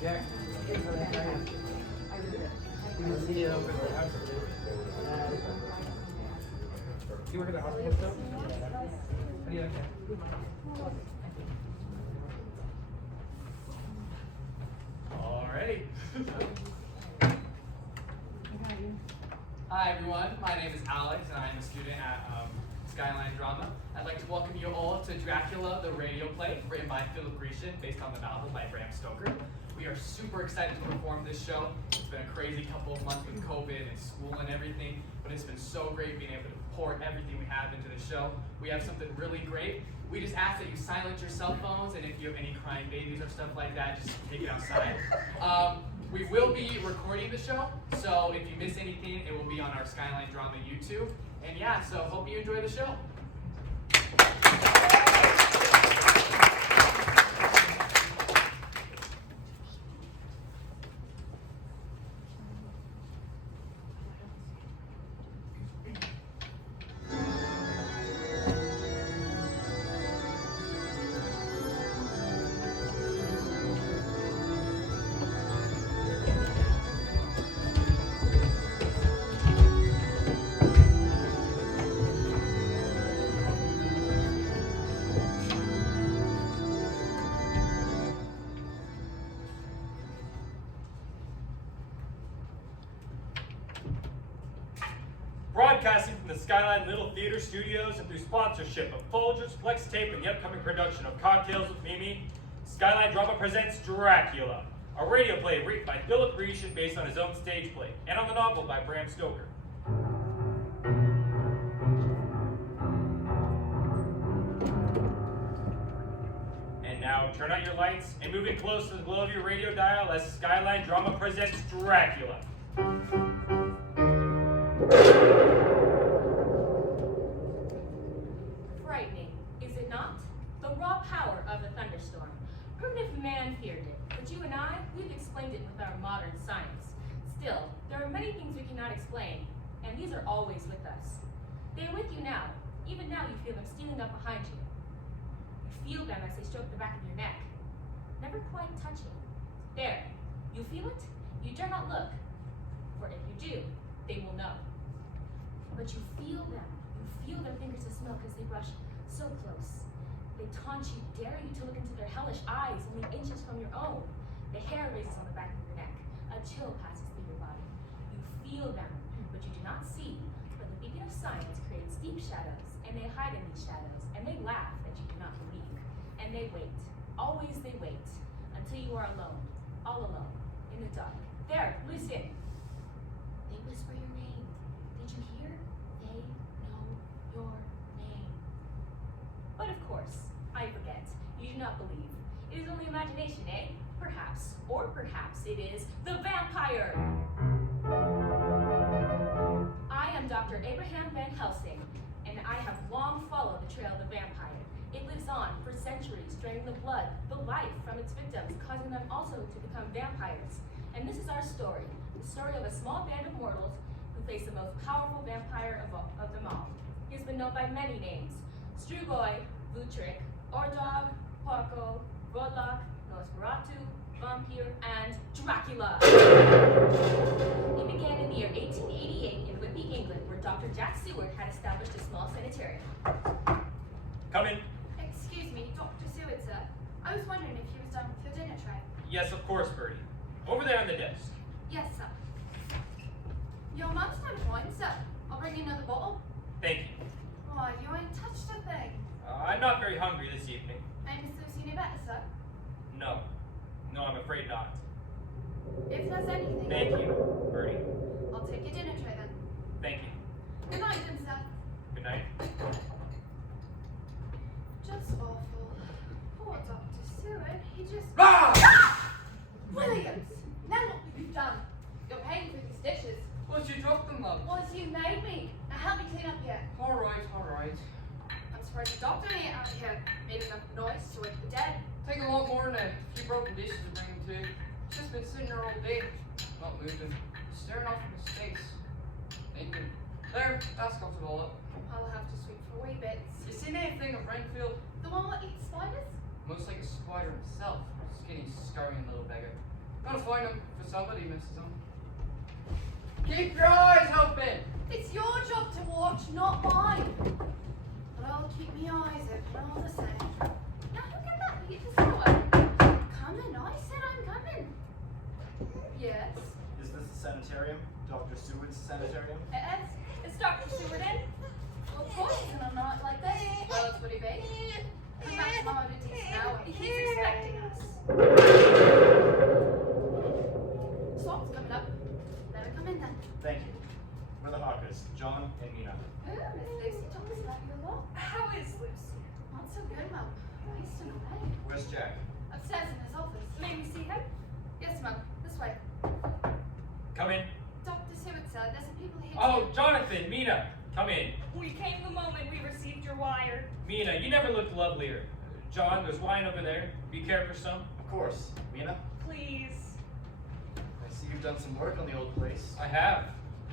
Yeah. I'll see you over at the house. Do you work at the hospital still? How do you like that? All right. Hi everyone, my name is Alex and I am a student at Skyline Drama. I'd like to welcome you all to Dracula, the radio play, written by Philip Grecian, based on the novel by Bram Stoker. We are super excited to perform this show. It's been a crazy couple of months with COVID and school and everything, but it's been so great being able to pour everything we have into the show. We have something really great. We just ask that you silence your cell phones, and if you have any crying babies or stuff like that, just take it outside. We will be recording the show, so if you miss anything, it will be on our Skyline Drama YouTube. And yeah, so hope you enjoy the show. Broadcasting from the Skyline Little Theater Studios and through sponsorship of Folgers, Flex Tape, and the upcoming production of Cocktails with Mimi, Skyline Drama presents Dracula, a radio play written by Philip Grecian based on his own stage play, and on the novel by Bram Stoker. And now turn out your lights and move it close to the glow of your radio dial as Skyline Drama presents Dracula. Frightening, is it not? The raw power of a thunderstorm. Primitive man feared it, but you and I, we've explained it with our modern science. Still, there are many things we cannot explain, and these are always with us. They are with you now. Even now you feel them stealing up behind you. You feel them as they stroke the back of your neck, never quite touching. There, you feel it? You dare not look, for if you do, they will know. But you feel them. You feel their fingers of smoke as they brush so close. They taunt you, dare you to look into their hellish eyes only inches from your own. The hair raises on the back of your neck. A chill passes through your body. You feel them, but you do not see. But the beacon of science creates deep shadows, and they hide in these shadows, and they laugh that you do not believe. And they wait. Always they wait. Until you are alone. All alone. In the dark. There, listen. They whisper your name. Did you hear? They know your name. But of course, I forget. You do not believe. It is only imagination, eh? Perhaps. Or perhaps it is the vampire. I am Dr. Abraham Van Helsing, and I have long followed the trail of the vampire. It lives on for centuries, draining the blood, the life from its victims, causing them also to become vampires. And this is our story, the story of a small band of mortals who face the most powerful vampire of them all. He has been known by many names: Strugoi, Vutric, Ordog, Porco, Vodlok, Nosferatu, Vampire, and Dracula. He began in the year 1888 in Whitby, England, where Dr. Jack Seward had established a small sanitarium. Come in. Excuse me, Dr. Seward, sir. I was wondering if you was done with your dinner tray. Yes, of course, Bertie. Over there on the desk. Yes, sir. Your mum's done fine, sir. I'll bring you another bottle. Thank you. Oh, you ain't touched a thing. I'm not very hungry this evening. Ain't Miss Lucy any better, sir? No. No, I'm afraid not. If there's anything... Thank you, Bertie. I'll take your dinner tray then. Thank you. Good night then, sir. Good night. Just awful. Poor Dr. Seward, he just... Ah! Williams! Now what have you done? You're paying for these dishes. Well, she dropped them, love. Was you made me. Now help me clean up here. All right. I'm surprised the doctor ain't out here made enough noise to wake the dead. Take a lot more than a few broken dishes to bring to. Just been sitting there all day, not moving, staring off into space. Thinking. There, that's got it all up. I'll have to sweep for wee bits. You seen anything of Renfield? The one that eats spiders? Most like a spider himself. Skinny, scurrying little beggar. Gotta find them for somebody misses them. Keep your eyes open! It's your job to watch, not mine. But I'll keep my eyes open all the same. Now look at that, leave the door. Coming, I said I'm coming. Yes. Is this the sanitarium? Dr. Seward's sanitarium? Is Dr. Seward in? Well, of course, in a night like this. Well, it's pretty big. Come back to my duties now. He's expecting us. Swap's coming up. Better come in then. Thank you. We're the Hawkers, John and Mina. Oh, Miss Lucy told us about your law. How is Lucy? Not so good, Mum. Wasting away. Where's Jack? Upstairs in his office. May we see him? Yes, Mum. This way. Come in. Dr. Seward, sir. There's some people here. Oh, Jonathan, Mina, come in. We came the moment we received your wire. Mina, you never looked lovelier. John, there's wine over there. Be care for some. Of course. Mina, Please. I see you've done some work on the old place. I have.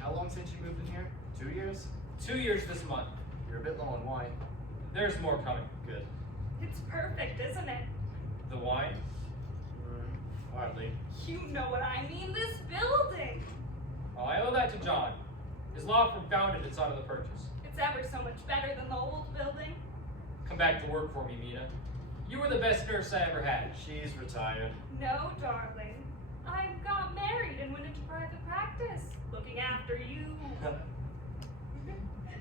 How long since you moved in here? 2 years? 2 years this month. You're a bit low on wine. There's more coming. Good. It's perfect, isn't it? The wine? Hardly. You know what I mean. This building. Well, I owe that to John. His law firm founded its out of the purchase. It's ever so much better than the old building. Come back to work for me, Mina. You were the best nurse I ever had. She's retired. No, darling. I got married and went into private practice, looking after you.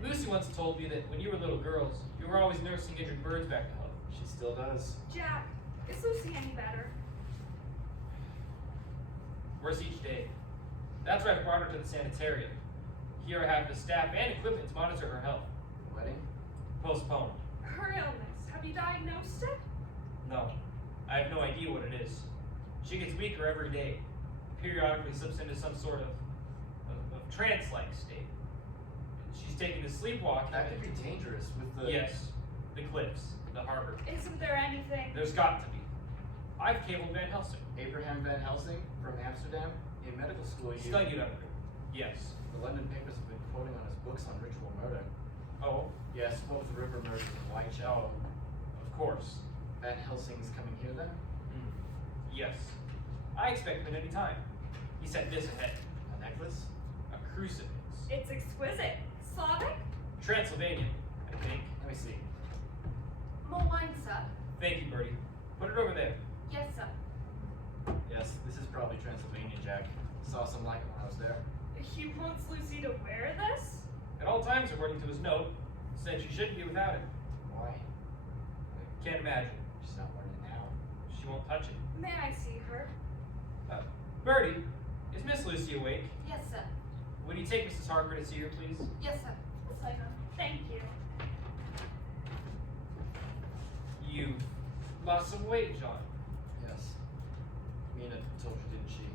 Lucy once told me that when you were little girls, you were always nursing injured birds back to health. She still does. Jack, is Lucy any better? Worse each day. That's why I brought her to the sanitarium. Here I have the staff and equipment to monitor her health. Wedding? Postponed. Her illness, have you diagnosed it? No. I have no idea what it is. She gets weaker every day. Periodically slips into some sort of trance-like state. She's taken to sleepwalking. That could be dangerous with the... Yes. The cliffs. The harbor. Isn't there anything? There's got to be. I've cabled Van Helsing. Abraham Van Helsing from Amsterdam. In medical school, you... Studied under him. Yes. The London papers have been quoting on his books on ritual murder. Oh, Yes, what with the river murders in Whitechapel. of course. Van Helsing's coming here then? Yes. I expect him at any time. He sent this ahead. A necklace? A crucifix. It's exquisite. Slavic? Transylvanian, I think. Let me see. More wine, sir. Thank you, Bertie. Put it over there. Yes, sir. Yes, this is probably Transylvania, Jack. Saw some like it when I was there. He wants Lucy to wear this? At all times, according to his note, said she shouldn't be without it. Why? Can't imagine. She's not wearing it now. She won't touch it. May I see her? Bertie, is Miss Lucy awake? Yes, sir. Would you take Mrs. Harper to see her, please? Yes, sir. This way, ma'am. Thank you. You lost some weight, John. Yes. Mina told you, didn't she?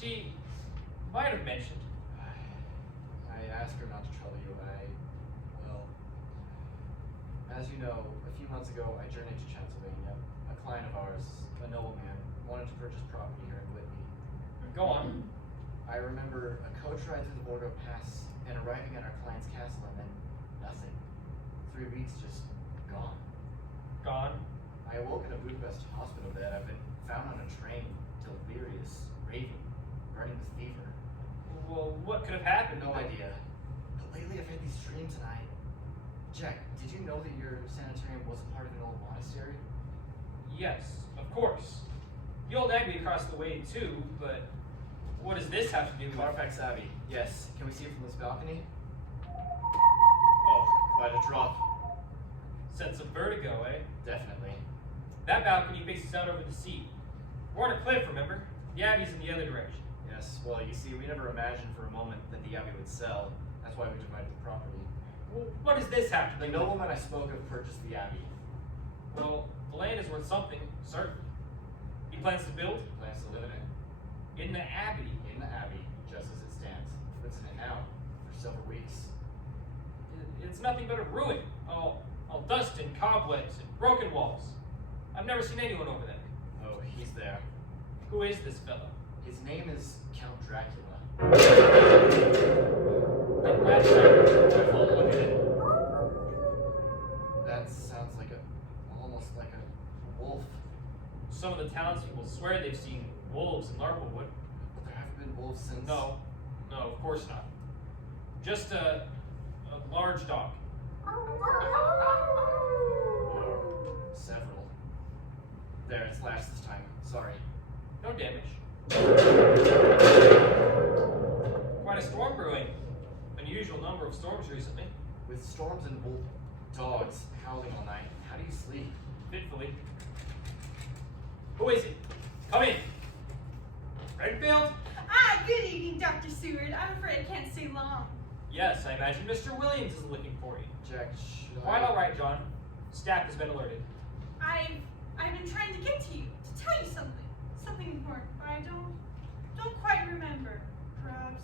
She might have mentioned. I asked her not to trouble you. Well, as you know, a few months ago I journeyed to Transylvania. A client of ours, a nobleman, wanted to purchase property here in Whitby. Go on. I remember a coach ride through the Bordeaux Pass and arriving at our client's castle and then nothing. 3 weeks just gone. Gone. I awoke in a Budapest hospital bed. I've been found on a train, delirious, raving, burning with fever. Well, what could have happened? No idea. But lately I've had these dreams and Jack, did you know that your sanitarium was a part of an old monastery? Yes, of course. The old abbey across the way too, but what does this have to do with Carfax Abbey. Yes. Can we see it from this balcony? Oh, quite a drop. sense of vertigo, eh? Definitely. That balcony faces out over the sea. We're on a cliff, remember? The abbey's in the other direction. Yes. Well, you see, we never imagined for a moment that the abbey would sell. That's why we divided the property. Well, what does this have to The do nobleman I spoke of purchased the abbey. Well, the land is worth something, certainly. He plans to build Plans to live in it. in the abbey. In the abbey, just as it stands. Lives in it now for several weeks. It's nothing but a ruin. All dust and cobwebs and broken walls. I've never seen anyone over there. Oh, he's there. Who is this fellow? His name is Count Dracula. And last night, Careful, look at it. That sounds like almost like a wolf. some of the townspeople swear they've seen Wolves in Larplewood. There haven't been wolves since. No, of course not. Just a large dog. Several. There, it's lashed this time. Sorry. No damage. Quite a storm brewing. Unusual number of storms recently. With storms and dogs howling all night, how do you sleep? Fitfully. Who is it? Come in. Redfield? Ah, good evening, Dr. Seward. I'm afraid I can't stay long. Yes, I imagine Mr. Williams is looking for you. Jack, should Quite all right, John. Staff has been alerted. I've been trying to get to you, to tell you something important, but I don't quite remember. Perhaps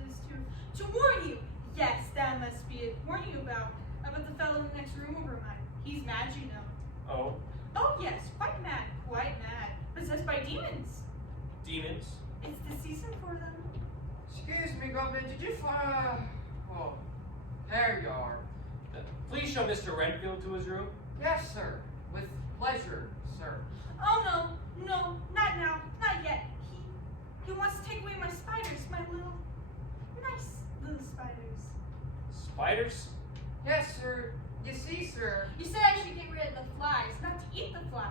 it is to warn you. Yes, that must be it. Warn you about the fellow in the next room over mine. He's mad, you know. Oh, Oh yes, quite mad, possessed by demons. demons? It's the season for them. Excuse me, Governor, did you find oh, there you are. Please show Mr. Renfield to his room. Yes, sir. With pleasure, sir. Oh no, not now, not yet. He wants to take away my spiders, my nice little spiders. Spiders? Yes, sir. You see, sir. You said I should get rid of the flies, not to eat the flies.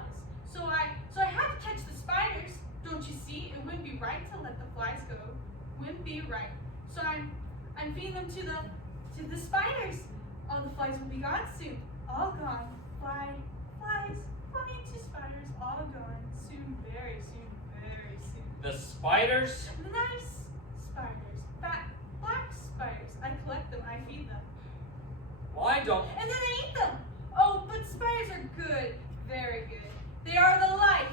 So I had to catch the spiders. Don't you see? It wouldn't be right to let the flies go. Wouldn't be right. So I'm feeding them to the spiders. All the flies will be gone soon. All gone. Flies into spiders, all gone. Soon, very soon, very soon. The spiders? The nice spiders. Fat, black spiders. I collect them, I feed them. Well, I don't. And then I eat them. Oh, but spiders are good. Very good. They are the life.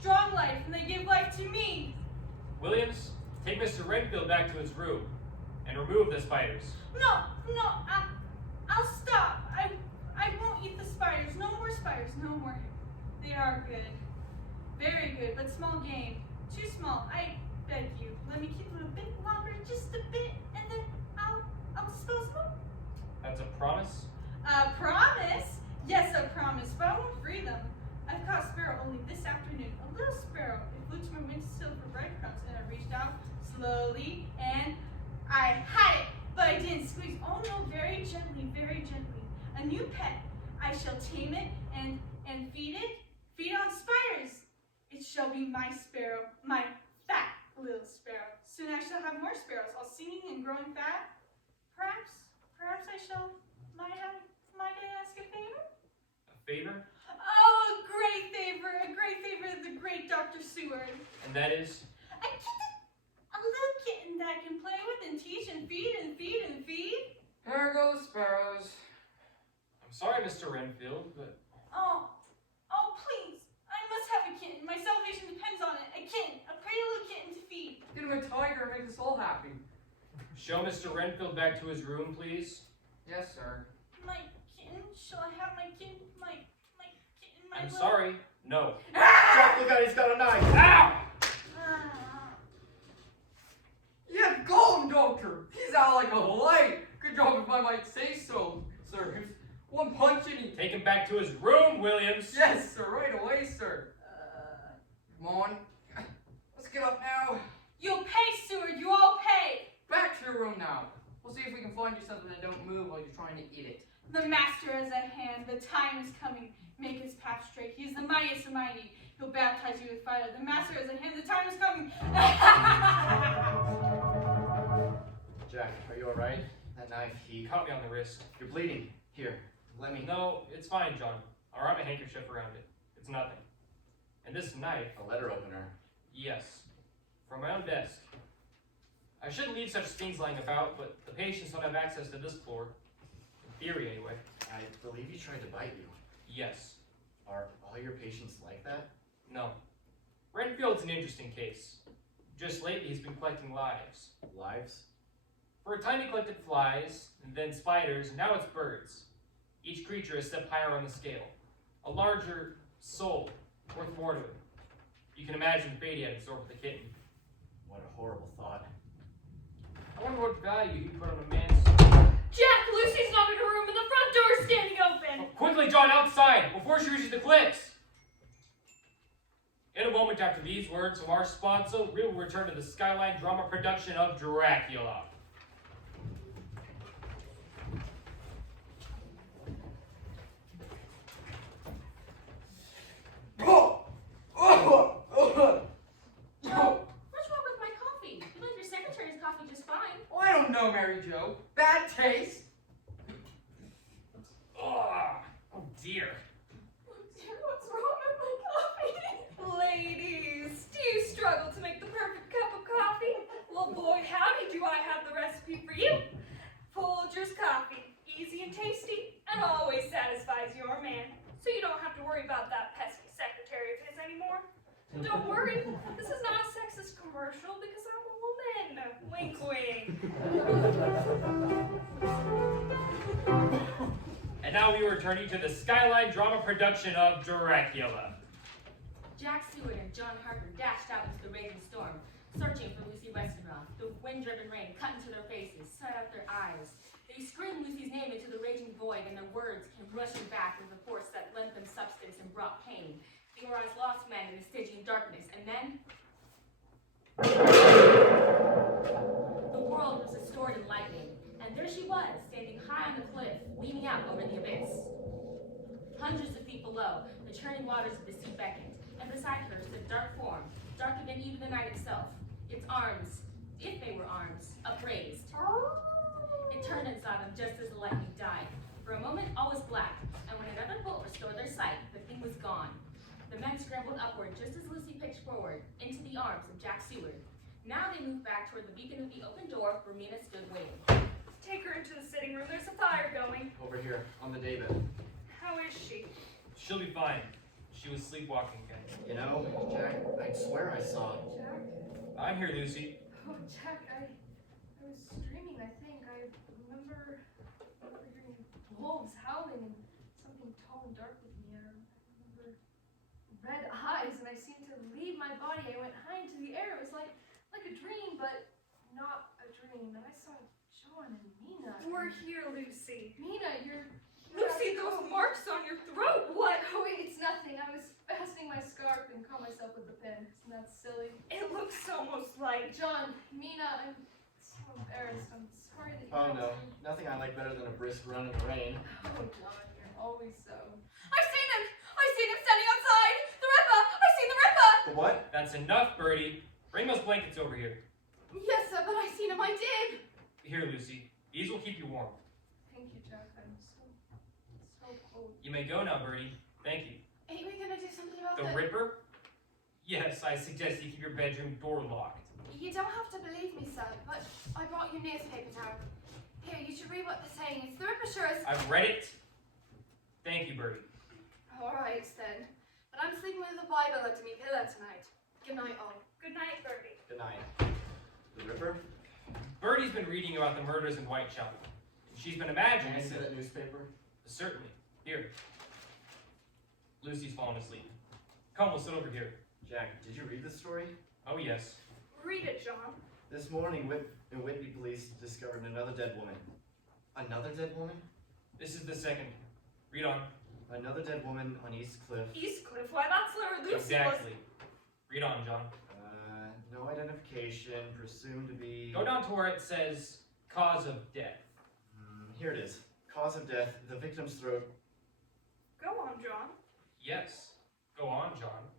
Strong life, and they give life to me. Williams, take Mr. Renfield back to his room and remove the spiders. No, I'll stop. I won't eat the spiders. No more spiders. No more. They are good. Very good, but small game. Too small. I beg you. Let me keep them a bit longer, just a bit, and then I'll dispose of them. That's a promise? A promise? Yes, a promise, but I won't free them. I've caught a sparrow only this afternoon. A little sparrow. It flew to my windowsill for breadcrumbs, and I reached out slowly, and I had it, but I didn't squeeze. Oh no, very gently, very gently. A new pet. I shall tame it and feed it. Feed on spiders. It shall be my sparrow, my fat little sparrow. Soon I shall have more sparrows, all singing and growing fat. Perhaps I shall. Might I ask a favor? A favor? Oh, a great favor of the great Dr. Seward. And that is? A kitten, a little kitten that I can play with and teach and feed and feed and feed. Here go the sparrows. I'm sorry, Mr. Renfield, but Oh, please, I must have a kitten. My salvation depends on it. A kitten, a pretty little kitten to feed. Get him a tiger and make us all happy. show Mr. Renfield back to his room, please. Yes, sir. My kitten, shall I have my kitten? My kitten, my I'm little... sorry, no. Jack, look out, he's got a knife! Ow! Ah. Yeah, go him, Doctor. He's out like a light. Good job if I might say so, sir. He was one punch and he... Take him back to his room, Williams. Yes, sir. Right away, sir. Come on. Let's get up now. You'll pay, Seward, you all pay. Back to your room now. We'll see if we can find you something that don't move while you're trying to eat it. The master is at hand, the time is coming. Make his path straight. He is the mightiest of mighty. He'll baptize you with fire. The master is at hand, the time is coming. Jack, are you alright? That knife, He caught me on the wrist. You're bleeding. Here, let me... No, it's fine, John. I'll wrap my handkerchief around it. It's nothing. And this knife, A letter opener. yes, from my own desk. I shouldn't leave such things lying about, but the patients don't have access to this floor. In theory, anyway. I believe he tried to bite you. Yes. Are all your patients like that? No. Renfield's an interesting case. Just lately, he's been collecting lives. Lives? For a time, he collected flies, and then spiders, and now it's birds. Each creature is a step higher on the scale. A larger soul, worth more to him. You can imagine the fate he had in store with the kitten. What a horrible thought. I wonder what value he put on a man's... Jack, Lucy's not in her room and the front door is standing open. Oh, quickly, John, outside, before she reaches the cliffs! In a moment after these words from our sponsor, we will return to the Skyline drama production of Dracula. Joe, what's wrong with my coffee? You like your secretary's coffee just fine. Oh, I don't know, Mary Jo. Bad taste. Oh dear. What's wrong with my coffee? Ladies, do you struggle to make the perfect cup of coffee? Well, boy, howdy, do I have the recipe for you. Folgers coffee, easy and tasty, and always satisfies your man. So you don't have to worry about that pesky secretary of his anymore. And don't worry, this is not a sexist commercial because I'm a woman. Wink, wink. And now we are returning to the Skyline drama production of Dracula. Jack Stewart and John Harper dashed out into the raging storm, searching for Lucy Westenra. The wind-driven rain cut into their faces, set out their eyes. They screamed Lucy's name into the raging void, and their words came rushing back with a force that lent them substance and brought pain. They were as lost men in the Stygian darkness, and then the world was distorted in lightning, and there she was, standing high on the cliff, leaning out over the abyss. Hundreds of feet below, the churning waters of the sea beckoned, and beside her stood a dark form, darker than even the night itself. Its arms, if they were arms, upraised. It turned and saw them just as the lightning died. For a moment, all was black, and when another bolt restored their sight, the thing was gone. The men scrambled upward just as Lucy pitched forward, into the arms of Jack Seward. Now they moved back toward the beacon of the open door where Mina stood waiting. Take her into the sitting room, there's a fire going. Over here, on the daybed. How is she? She'll be fine. She was sleepwalking again. You know, Jack, I swear I saw. Jack? I'm here, Lucy. Oh, Jack, I was dreaming, I think. I remember hearing wolves howling and something tall and dark with me. I remember red eyes, and I seemed to leave my body. I went high into the air. It was like a dream, but not a dream. And I saw John and Mina. We're here, Lucy. Mina, you're Lucy, those marks on your throat, what? Oh, wait, it's nothing. I was fastening my scarf and caught myself with the pin. Isn't that silly? It looks almost like... John, Mina, I'm so embarrassed. I'm sorry that you Oh had no, to- nothing I like better than a brisk run in the rain. Oh, John, you're always so. I've seen him! I've seen him standing outside! The Ripper! I've seen the Ripper! The what? That's enough, Birdie. Bring those blankets over here. Yes, sir, but I seen him, I did. Here, Lucy. These will keep you warm. Thank you, Jack. I'm so cold. You may go now, Birdie. Thank you. Ain't we gonna do something about The it? Ripper? Yes, I suggest you keep your bedroom door locked. You don't have to believe me, sir, but I brought your newspaper down. Here, you should read what they're saying. It's the Ripper sure as... I've read it. Thank you, Birdie. Alright, then. But I'm sleeping with the Bible under me pillow tonight. Good night, all. Good night, Birdie. Good night. The Ripper? Birdie's been reading about the murders in Whitechapel. She's been Can imagining... I see that newspaper? Certainly. Here. Lucy's fallen asleep. Come, we'll sit over here. Jack, did you read this story? Oh, yes. Read it, John. This morning, Whitby police discovered another dead woman. Another dead woman? This is the second. Read on. Another dead woman on East Cliff. Eastcliff, why that's where Lucy was. Exactly. Read on, John. No identification, presumed to be... Go down to where it says cause of death. Here it is. Cause of death, the victim's throat. Go on, John. Yes. Go on, John.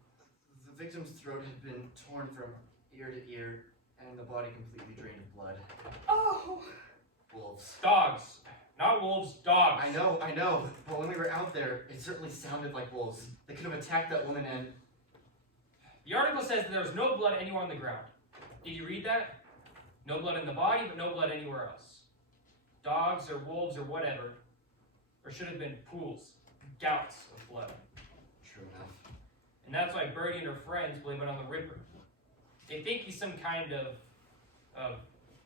The victim's throat had been torn from ear to ear, and the body completely drained of blood. Oh! Wolves. Dogs. Not wolves, dogs. I know, but when we were out there, it certainly sounded like wolves. They could have attacked that woman and... The article says that there was no blood anywhere on the ground. Did you read that? No blood in the body, but no blood anywhere else. Dogs or wolves or whatever. Or should have been pools, gouts of blood. True enough. And that's why Birdie and her friends blame it on the Ripper. They think he's some kind of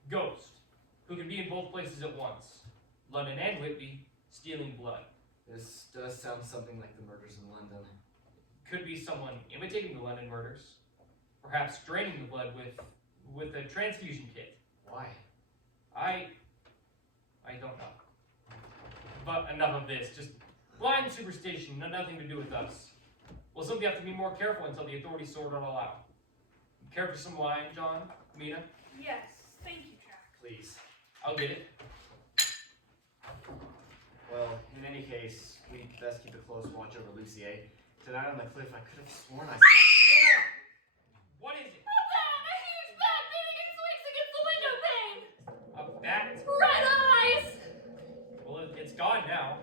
ghost who can be in both places at once. London and Whitby, stealing blood. This does sound something like the murders in London. Could be someone imitating the London murders. Perhaps draining the blood with a transfusion kit. Why? I don't know. But enough of this. Just blind superstition, nothing to do with us. We'll simply have to be more careful until the authorities sort it all out. Care for some wine, John? Mina? Yes, thank you, Jack. Please. I'll get it. Well, in any case, we'd best keep a close watch over Lucy, eh? Tonight on the cliff, I could have sworn I saw... What is it? A bat! A huge bat beating its wings against the window pane! A bat? Red eyes! Well, it's gone now.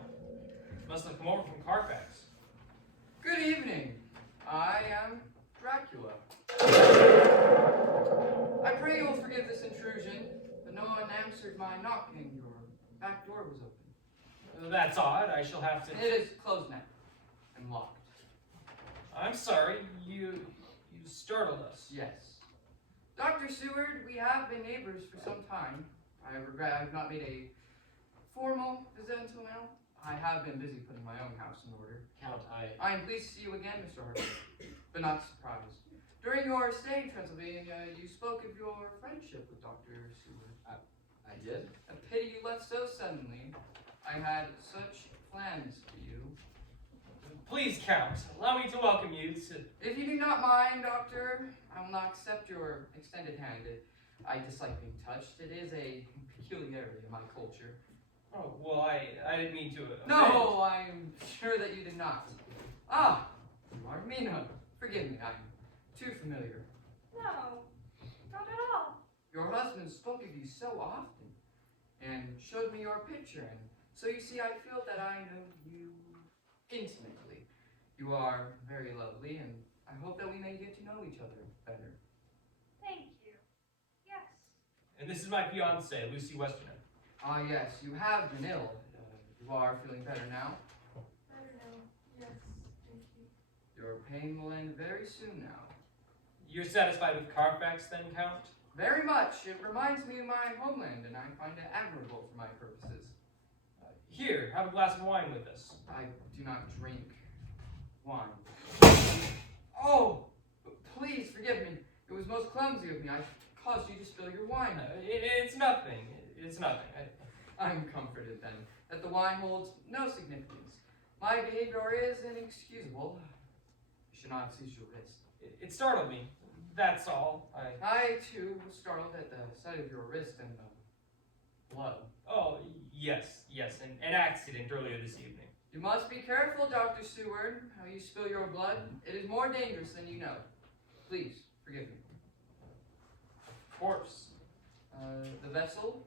Must have come over from Carfax. Good evening. I am Dracula. I pray you will forgive this intrusion, but no one answered my knocking. Your back door was open. That's odd. I shall have to... It is closed now and locked. I'm sorry. You startled us. Yes. Dr. Seward, we have been neighbors for some time. I regret I have not made a formal visit until now. I have been busy putting my own house in order. Count, I am pleased to see you again, Mr. Harper, but not surprised. During your stay in Transylvania, you spoke of your friendship with Dr. Seward. I did? A pity you left so suddenly. I had such plans for you. Please, Count, allow me to welcome you to... If you do not mind, Doctor, I will not accept your extended hand. I dislike being touched. It is a peculiarity of my culture. Oh, well, I didn't mean to... No, I'm sure that you did not. Ah, you are Mina. Forgive me, I'm too familiar. No, not at all. Your husband spoke of you so often and showed me your picture, and so you see, I feel that I know you intimately. You are very lovely, and I hope that we may get to know each other better. Thank you. Yes. And this is my fiancée, Lucy Westerner. Ah, yes, you have been ill. You are feeling better now. Better now. Yes, thank you. Your pain will end very soon now. You're satisfied with Carfax, then, Count? Very much. It reminds me of my homeland, and I find it admirable for my purposes. Here, have a glass of wine with us. I do not drink wine. Oh, please forgive me. It was most clumsy of me. I caused you to spill your wine. It's nothing. It's nothing. I'm comforted then that the wine holds no significance. My behavior is inexcusable. I should not have seized your wrist. It startled me. That's all. I too was startled at the sight of your wrist and the blood. Oh, yes, an accident earlier this evening. You must be careful, Dr. Seward, how you spill your blood. It is more dangerous than you know. Please, forgive me. Of course. The vessel?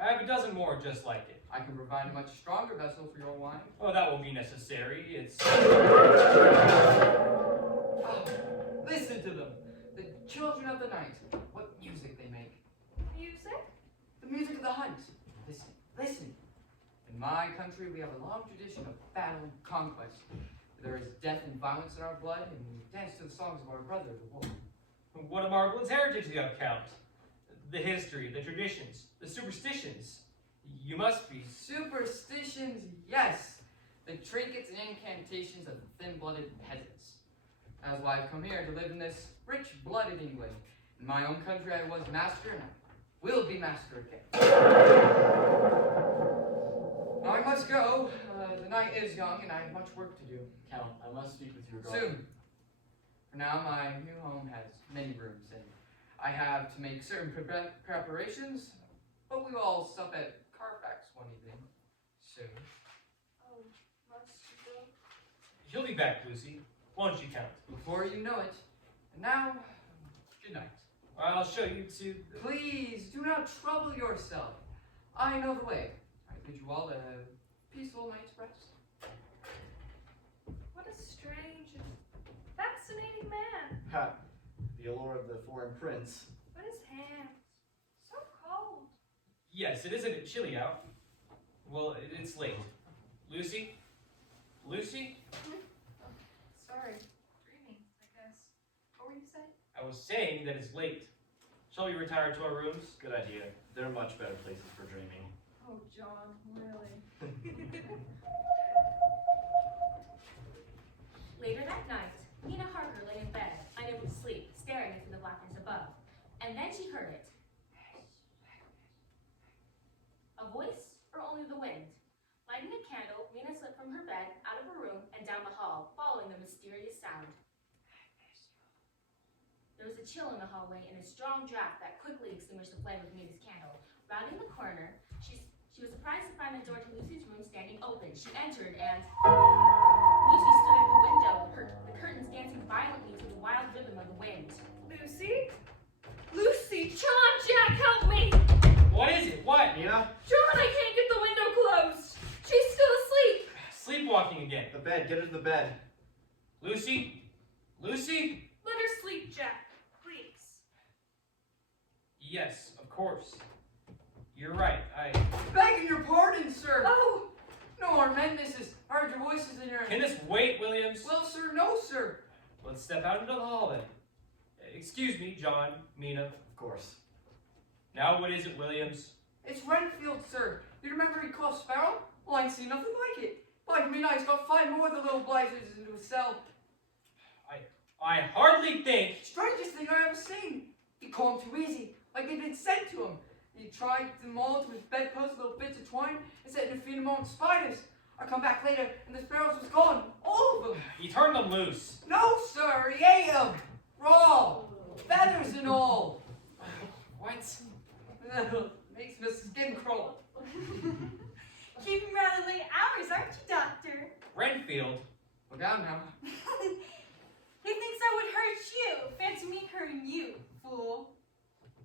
I have a dozen more just like it. I can provide a much stronger vessel for your wine. Oh, that won't be necessary. It's... Oh, listen to them. The children of the night. What music they make. Music? The music of the hunt. Listen, listen. In my country, we have a long tradition of battle and conquest. There is death and violence in our blood, and we dance to the songs of our brother, the wolf. What a marvelous heritage you have, Count. The history, the traditions, the superstitions. You must be... Superstitions, yes. The trinkets and incantations of the thin-blooded peasants. That's why I've come here to live in this rich-blooded England. In my own country, I was master, and I will be master again. Now I must go. The night is young, and I have much work to do. Count, I must speak with your guardian. Soon. For now, my new home has many rooms, and I have to make certain preparations, but we will all sup at Carfax one evening. Soon. Oh, must you go? You'll be back, Lucy. Won't you, Count? Before you know it. And now, good night. I'll show you to... Please, do not trouble yourself. I know the way. I bid you all a peaceful night's rest. What a strange and fascinating man. Ha! The allure of the foreign prince. But his hands, so cold. Yes, it is a bit chilly out. Well, it's late. Lucy? Lucy? Sorry, dreaming, I guess. What were you saying? I was saying that it's late. Shall we retire to our rooms? Good idea. There are much better places for dreaming. Oh, John, really? Later that night, Nina Harker lay in bed, unable to sleep, staring into the blackness above. And then she heard it. A voice, or only the wind? Lighting a candle, Nina slipped from her bed, out of her room, and down the hall, following the mysterious sound. There was a chill in the hallway and a strong draft that quickly extinguished the flame of Mina's candle. Rounding the corner, she was surprised to find the door to Lucy's room standing open. She entered and Lucy stood at the window, the curtains dancing violently to the wild rhythm of the wind. Lucy? Lucy! John, Jack, help me! What is it? What? Mina? John, I can't get the window closed! She's still asleep! Sleepwalking again. The bed, get her to the bed. Lucy? Lucy? Let her sleep, Jack, please. Yes, of course. You're right. Begging your pardon, sir. Oh! No more men, missus. Heard your voices in your... Can this wait, Williams? Well, sir, no, sir. Let's step out into the hall then. Excuse me, John, Mina. Of course. Now what is it, Williams? It's Renfield, sir. You remember he called Sparrow? Well, I ain't seen nothing like it. Like me, he's got 5 more of the little blighters into his cell. I hardly think... Strangest thing I ever seen. He called him too easy, like they'd been sent to him. He tried them all to his bedpost, little bits of twine, and set in a few more spiders. I come back later, and the sparrows was gone. All of them. He turned them loose. No, sir, he ate them. Raw. Feathers and all. What? Makes my skin crawl. Keeping rather late hours, aren't you, Doctor? Renfield? Look out now. He thinks I would hurt you. Fancy me hurting you, fool.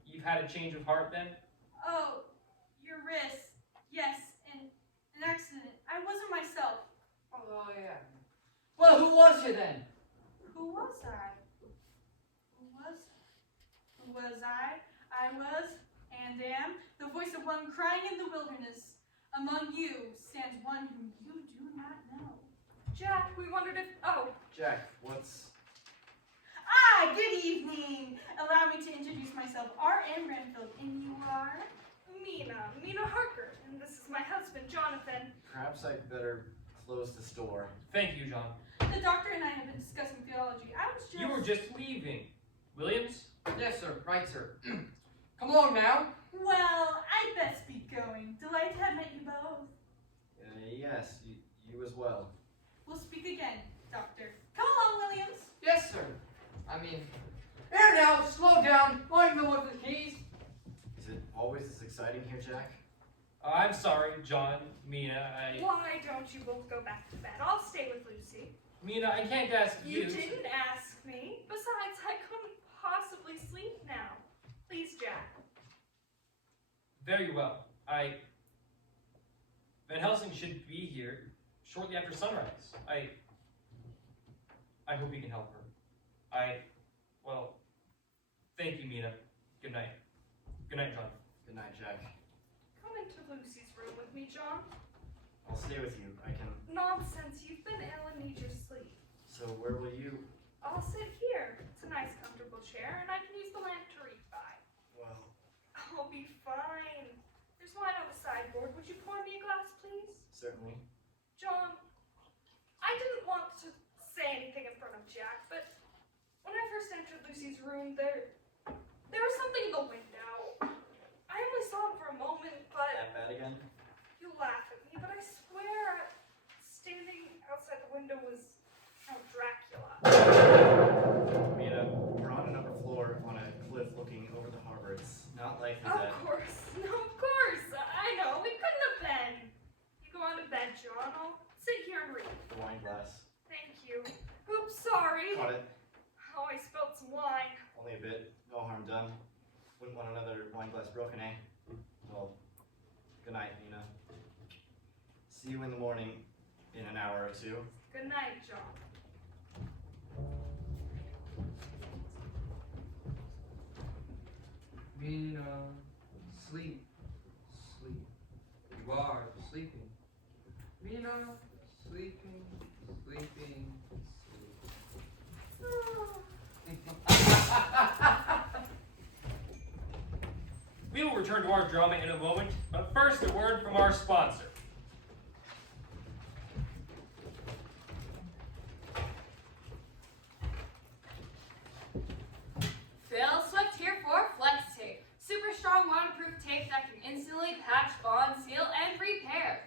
You've had a change of heart then? Oh, your wrist. Yes, and an accident. I wasn't myself. Oh, yeah. Well, who was you then? Who was I? Who was I? I was, and am, the voice of one crying in the wilderness. Among you stands one whom you do not know. Jack, we wondered if... Oh, Jack, what's... Ah, good evening. Allow me to introduce myself, R.M. Renfield, and you are? Mina Harker, and this is my husband, Jonathan. Perhaps I'd better close this door. Thank you, John. The doctor and I have been discussing theology. I was just... You were just leaving. Williams? Yes, sir. Right, sir. Come along now. Well, I'd best be going. Delighted to have met you both. Yes, you as well. We'll speak again, Doctor. Come along, Williams. Yes, sir. I mean, here now, slow down. Mind the one with the keys. Is it always this exciting here, Jack? I'm sorry, John, Mina, Why don't you both go back to bed? I'll stay with Lucy. Mina, I can't ask You didn't ask me. Besides, I couldn't possibly sleep now. Please, Jack. Very well. Van Helsing should be here shortly after sunrise. I hope you can help her. Well, thank you, Mina. Good night. Good night, John. Good night, Jack. Come into Lucy's room with me, John. I'll stay with you. I can... Nonsense, you've been ill and need your sleep. So where will you... I'll sit here. It's a nice, comfortable chair, and I can use the lamp to read by. Well... I'll be fine. There's wine on the sideboard. Would you pour me a glass, please? Certainly. John, I didn't want to say anything in front of Jack, but when I first entered Lucy's room, there was something in the window. I only saw it for a moment, but That bad again? you laugh at me, but I swear standing outside the window was Count Dracula. Mina, we're on another floor on a cliff looking over the harbor. It's not likely that... Of course. No, of course. I know. It couldn't have been. You go on to bed, John. I'll sit here and read. The wine glass. Thank you. Oops, sorry. Caught it. Oh, I spilled some wine. Only a bit. No harm done. Wouldn't want another wine glass broken, eh? Well, good night, Mina. See you in the morning in an hour or two. Good night, John. Mina, sleep. Sleep. You are sleeping. Mina, sleeping, sleeping, We will return to our drama in a moment, but first a word from our sponsor. Phil Swift here for Flex Tape. Super strong waterproof tape that can instantly patch, bond, seal, and repair.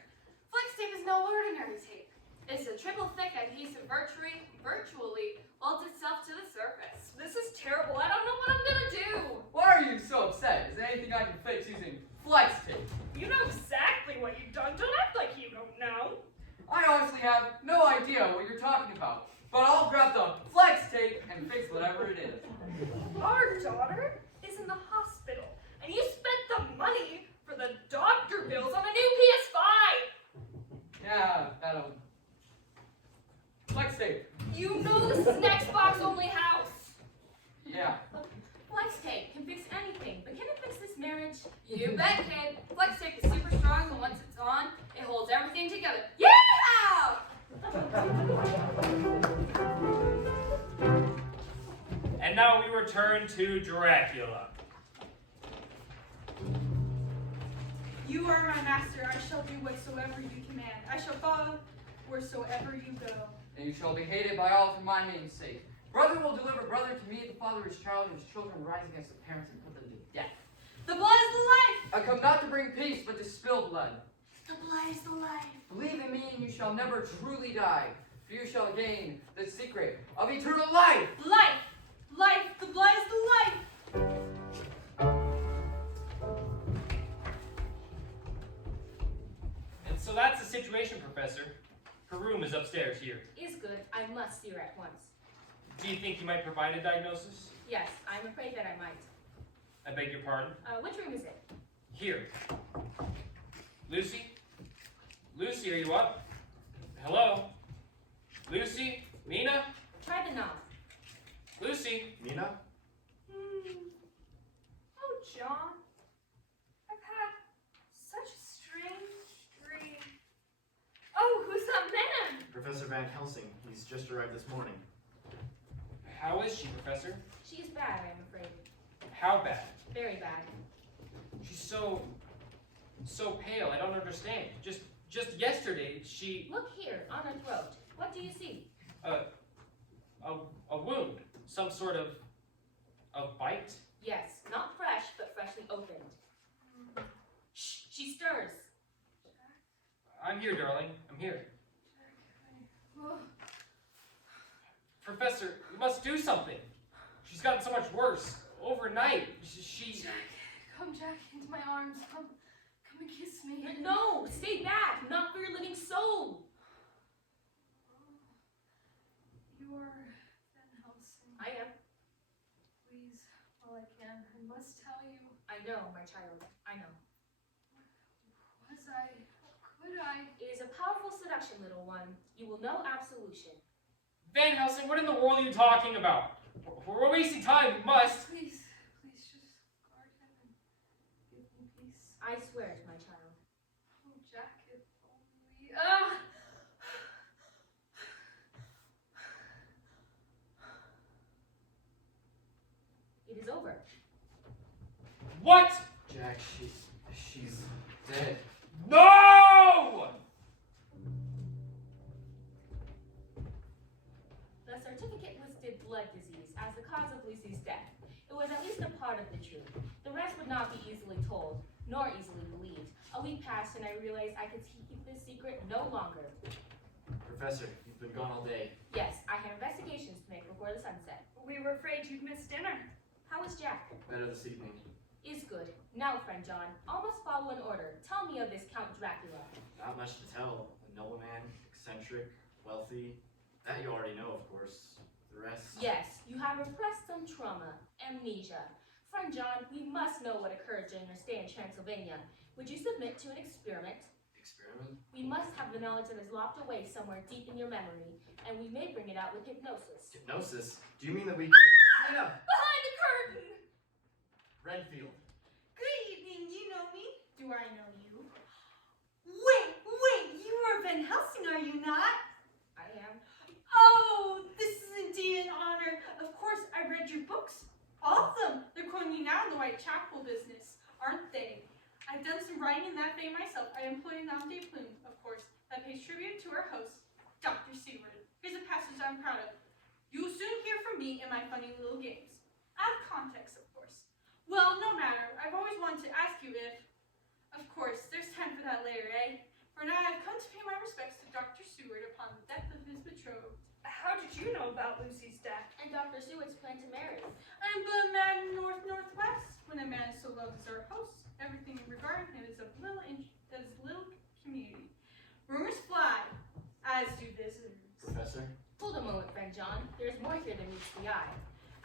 Flex Tape is no ordinary tape. It's a triple thick adhesive virtually welds itself to the surface. This is terrible. I don't Our daughter is in the hospital, and you spent the money for the doctor bills on a new PS5! Yeah, that'll... Flex tape. You know this is an Xbox only house! Yeah. Flex tape can fix anything, but can it fix this marriage? You bet, kid. Flex tape is super strong, and once it's on, it holds everything together. Yeah! And now we return to Dracula. You are my master. I shall do whatsoever you command. I shall follow wheresoever you go. And you shall be hated by all for my name's sake. Brother will deliver brother to me, the father his child, and his children will rise against the parents and put them to death. The blood is the life. I come not to bring peace, but to spill blood. The blood is the life. Believe in me, and you shall never truly die, for you shall gain the secret of eternal life. Life. Life. The blood is the life. And so that's the situation, Professor. Her room is upstairs here. Is good. I must see her at once. Do you think you might provide a diagnosis? Yes, I'm afraid that I might. I beg your pardon? Which room is it? Here. Lucy? Lucy, are you up? Hello? Lucy? Mina? Try the knob. Lucy? Mina? Oh, John. I've had such a strange dream. Oh, who's that man? Professor Van Helsing. He's just arrived this morning. How is she, Professor? She is bad, I'm afraid. How bad? Very bad. She's so pale. I don't understand. Just yesterday, she... Look here, on her throat. What do you see? A wound. Some sort of bite? Yes, not fresh, but freshly opened. Shh, she stirs. I'm here, darling. I'm here. Oh, Professor, you must do something. She's gotten so much worse. Overnight, she... Jack, into my arms. Come and kiss me. No, stay back, not for your living soul. You are Van Helsing. I am. Please, while I can, I must tell you. I know, my child. I know. How could I? It is a powerful seduction, little one. You will know absolution. Van Helsing, what in the world are you talking about? We're wasting time. We must. Please just guard him and give me peace. I swear it, my child. Oh, Jack, if only. Ah! It is over. What? Jack, she's dead. No! The certificate listed blood disease as the cause of Lucy's death. It was at least a part of the truth. The rest would not be easily told, nor easily believed. A week passed and I realized I could keep this secret no longer. Professor, you've been gone all day. Yes, I had investigations to make before the sunset. We were afraid you'd miss dinner. How is Jack? Better this evening. Is good. Now, friend John, all must follow in order. Tell me of this Count Dracula. Not much to tell. A nobleman, eccentric, wealthy. That you already know, of course. The rest... Yes, you have repressed some trauma, amnesia. Friend John, we must know what occurred during your stay in Transylvania. Would you submit to an experiment? Experiment? We must have the knowledge that is locked away somewhere deep in your memory, and we may bring it out with hypnosis. Hypnosis? Do you mean that we could... Mina! Behind the curtain! Redfield. Good evening. You know me? Do I know you? Wait. You are Van Helsing, are you not? I am. Oh, this is indeed an honor. Of course, I read your books. All of them. They're calling you now in the Whitechapel business, aren't they? I've done some writing in that vein myself. I employ a nom de plume, of course, that pays tribute to our host, Dr. Seward. Here's a passage I'm proud of. You'll soon hear from me in my funny little games. Out of context, of course. Well, no matter. I've always wanted to ask you if... Of course, there's time for that later, eh? For now, I've come to pay my respects to Dr. Seward upon the death of his betrothed. How did you know about Lucy's death? And Dr. Seward's plan to marry. I am but a man in northwest. When a man is so loved as our host, everything regarding him is of little community. Rumors fly, as do visitors. Professor? Hold a moment, friend John. There's more here than meets the eye.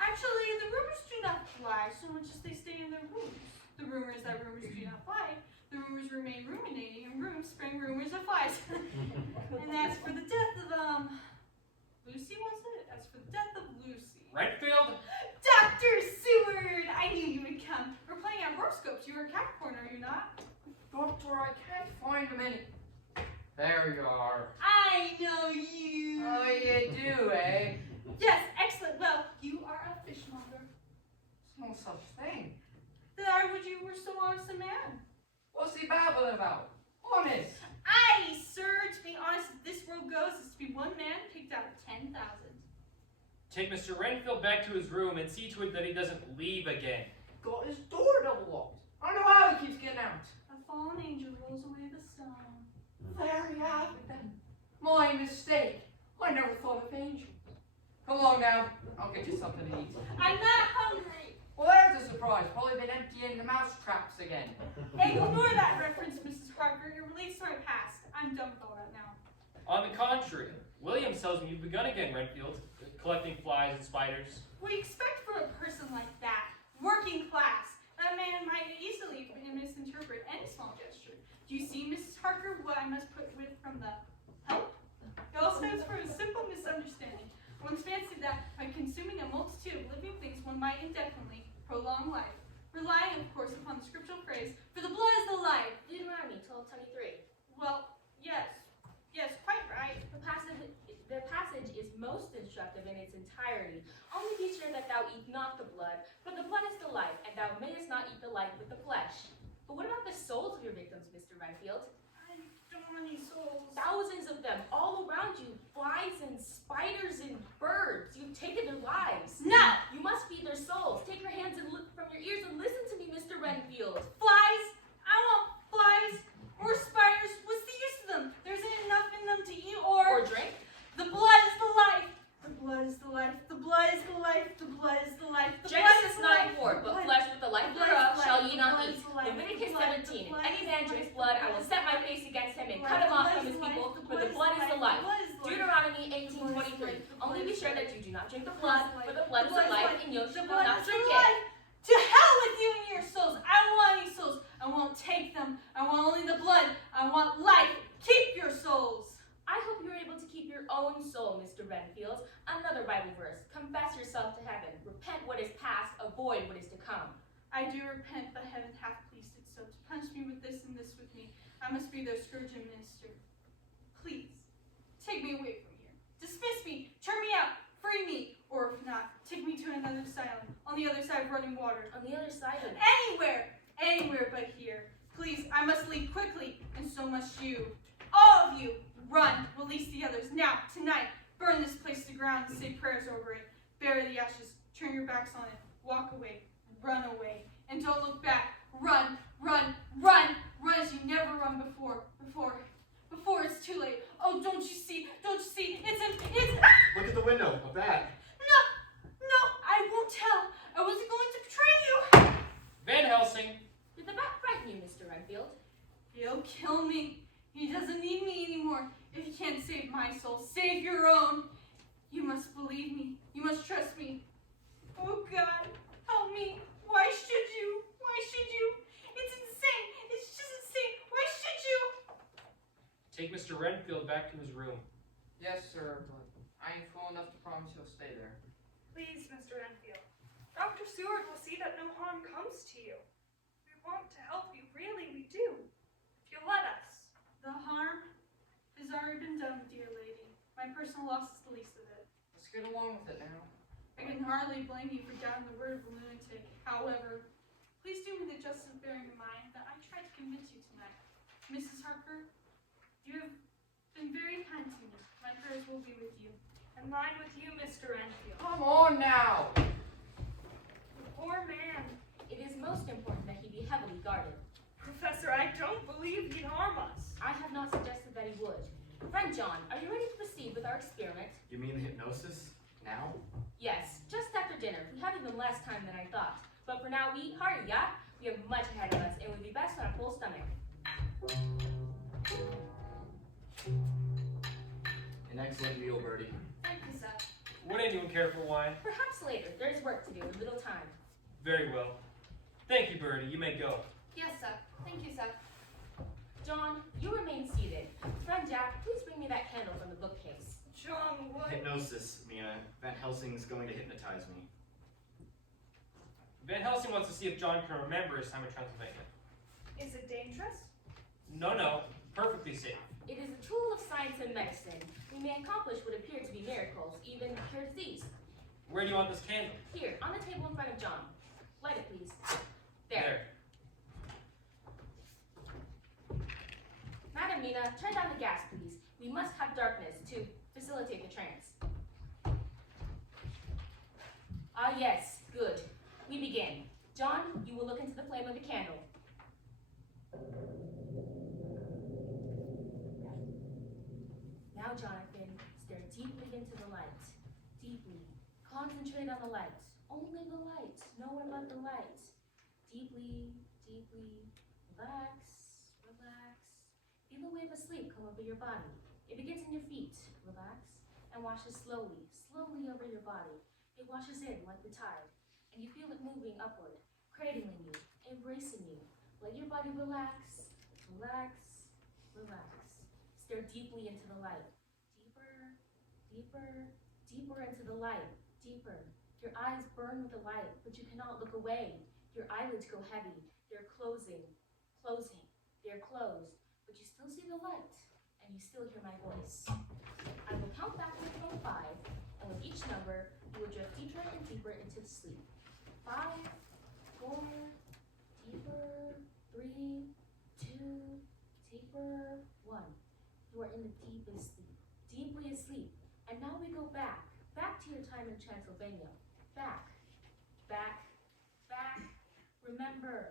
Actually, the rumors do not fly so much as they stay in their rooms. The rumor is that rumors do not fly. The rumors remain ruminating, and rooms spring rumors of flies. And that's for the death of, Lucy, was it? That's for the death of Lucy. Renfield? Dr. Seward! I knew you would come. We're playing our horoscopes. You are a Capricorn, are you not? Doctor, I can't find him any. There you are. I know you! Oh, you do, eh? Yes, excellent. Well, you are a fishmonger. There's no such thing. Then I would you were so honest a man. What's he babbling about? Honest. Aye, sir, to be honest, as this world goes, is to be one man picked out of 10,000. Take Mr. Renfield back to his room and see to it that he doesn't leave again. Got his door double locked. I don't know how he keeps getting out. A fallen angel rolls away the stone. There you have it then. My mistake. I never thought of angels. Come along now. I'll get you something to eat. I'm not hungry. Well, there's a surprise. Probably been emptying the mouse traps again. Ignore that reference, Mrs. Parker. It relates to my past. I'm done with all that now. On the contrary, Williams tells me you've begun again, Renfield, collecting flies and spiders. What do you expect from a person like that? Working class. That man might easily misinterpret any small gesture. Do you see, Mrs. Parker, what I must put with from the help? It all stems from a simple misunderstanding. Once fancied that by consuming a multitude of living things one might indefinitely prolong life, relying, of course, upon the scriptural phrase, "For the blood is the life." Deuteronomy 12:23. Well, yes, quite right. The passage is most instructive in its entirety. Only be sure that thou eat not the blood, for the blood is the life, and thou mayest not eat the life with the flesh. But what about the souls of your victims, Mr. Renfield? I don't want any souls. Thousands of them all around you, flies and spiders and birds. You've taken their lives. No! You must feed their souls. Take your hands and look from your ears and listen to me, Mr. Renfield. Flies? I want flies or spiders. What's the use of them? There isn't enough in them to eat Or drink. The blood is the life. The blood is the life. The blood is the life. The blood is the life. The blood Genesis is the life. 9:4, but flesh with the life thereof shall ye not eat. Leviticus 17, if any man drinks blood, I will set my face against him and cut him off from his people, for the blood is the life. Deuteronomy 18:23, only be sure that you do not drink the blood, for the blood is the life, and you shall not drink it. To hell with you and your souls. I don't want any souls. I won't take them. I want only the blood. I want life. Keep your souls. I hope you're able to keep your own soul, Mr. Renfield. Another Bible verse, confess yourself to heaven, repent what is past, avoid what is to come. I do repent, but heaven hath pleased it so to punish me with this and this with me. I must be their scourge and minister. Please, take me away from here. Dismiss me, turn me out, free me, or if not, take me to another asylum, on the other side of running water. On the other side of Anywhere but here. Please, I must leave quickly, and so must you. All of you, run, release the others. Now, tonight, burn this place to the ground and say prayers over it. Bury the ashes, turn your backs on it, walk away, run away, and don't look back. Run, run, run, run as you never run before it's too late. Oh, don't you see, it's Look at the window, a bat. No, I won't tell. I wasn't going to betray you. Van Helsing. Did the bat frighten you, Mr. Renfield? He'll kill me. He doesn't need me anymore. If he can't save my soul, save your own. You must believe me. You must trust me. Oh God, help me. Why should you? Why should you? It's insane. It's just insane. Why should you? Take Mr. Renfield back to his room. Yes, sir, but I ain't fool enough to promise he'll stay there. Please, Mr. Renfield. Dr. Seward will see that no harm comes to you. We want to help you, really, we do. If you let us. The harm has already been done, dear lady. My personal loss is the least of it. Let's get along with it now. I can hardly blame you for doubting the word of a lunatic. However, please do me the justice of bearing in mind that I tried to convince you tonight. Mrs. Harker, you have been very kind to me. My prayers will be with you. And mine with you, Mr. Renfield. Come on now! The poor man. It is most important that he be heavily guarded. Professor, I don't believe he'd harm us. I have not suggested that he would. Friend John, are you ready to proceed with our experiment? You mean the hypnosis? Now? Yes, just after dinner. We have even less time than I thought. But for now, we hurry, yeah? We have much ahead of us, and it would be best on a full stomach. An excellent meal, Bertie. Thank you, sir. Would anyone care for wine? Perhaps later. There's work to do, little time. Very well. Thank you, Birdie. You may go. Yes, sir. Thank you, sir. John, you remain seated. Friend Jack, please bring me that candle from the bookcase. John, what? Hypnosis, Mina. Van Helsing's going to hypnotize me. Van Helsing wants to see if John can remember his time in Transylvania. Is it dangerous? No. Perfectly safe. It is a tool of science and medicine. We may accomplish what appear to be miracles, even cure disease. Where do you want this candle? Here, on the table in front of John. Light it, please. There. Madam Mina, turn down the gas, please. We must have darkness to facilitate the trance. Ah, yes. Good. We begin. John, you will look into the flame of the candle. Now, Jonathan, stare deeply into the light. Deeply. Concentrate on the light. Only the light. Nowhere but the light. Deeply. Relax. Feel a wave of sleep come over your body. It begins in your feet. Relax. And washes slowly over your body. It washes in like the tide. And you feel it moving upward, cradling you, embracing you. Let your body relax. Stare deeply into the light. Deeper into the light. Deeper. Your eyes burn with the light, but you cannot look away. Your eyelids go heavy. They're closing. They're closed, but you still see the light, and you still hear my voice. I will count backwards from 5, and with each number, you will drift deeper and deeper into sleep. 5, 4, deeper, 3, 2, deeper, 1. You are in the deepest sleep, deeply asleep. And now we go back to your time in Transylvania. Back. Remember.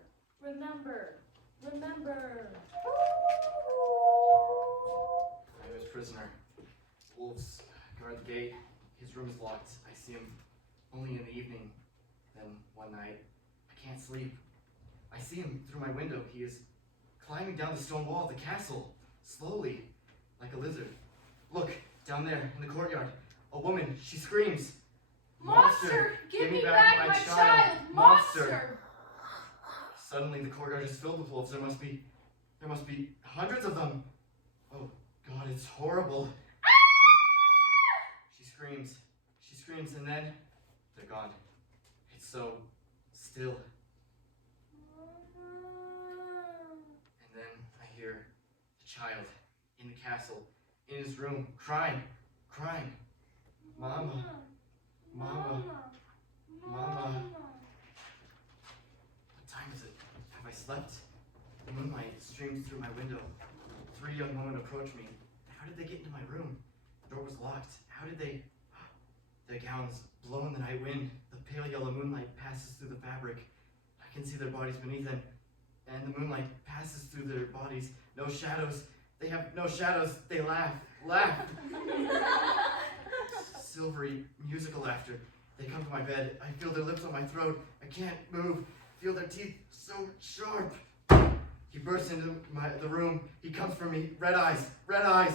I'm his prisoner. Wolves guard the gate. His room is locked. I see him only in the evening. Then one night, I can't sleep. I see him through my window. He is climbing down the stone wall of the castle, slowly, like a lizard. Look, down there in the courtyard. A woman, she screams. Monster! Give me back my child! Monster! Suddenly the courtyard is filled with wolves. There must be hundreds of them. Oh God, it's horrible. She screams, and then they're gone. It's so still. And then I hear the child in the castle, in his room, crying. Mama. What time is it? Have I slept? The moonlight streams through my window. 3 young women approach me. How did they get into my room? The door was locked. How did they? Their gowns blow in the night wind. The pale yellow moonlight passes through the fabric. I can see their bodies beneath them. And the moonlight passes through their bodies. No shadows. They have no shadows. They laugh. Silvery, musical laughter. They come to my bed. I feel their lips on my throat. I can't move. Feel their teeth so sharp. He bursts into the room. He comes for me. Red eyes. I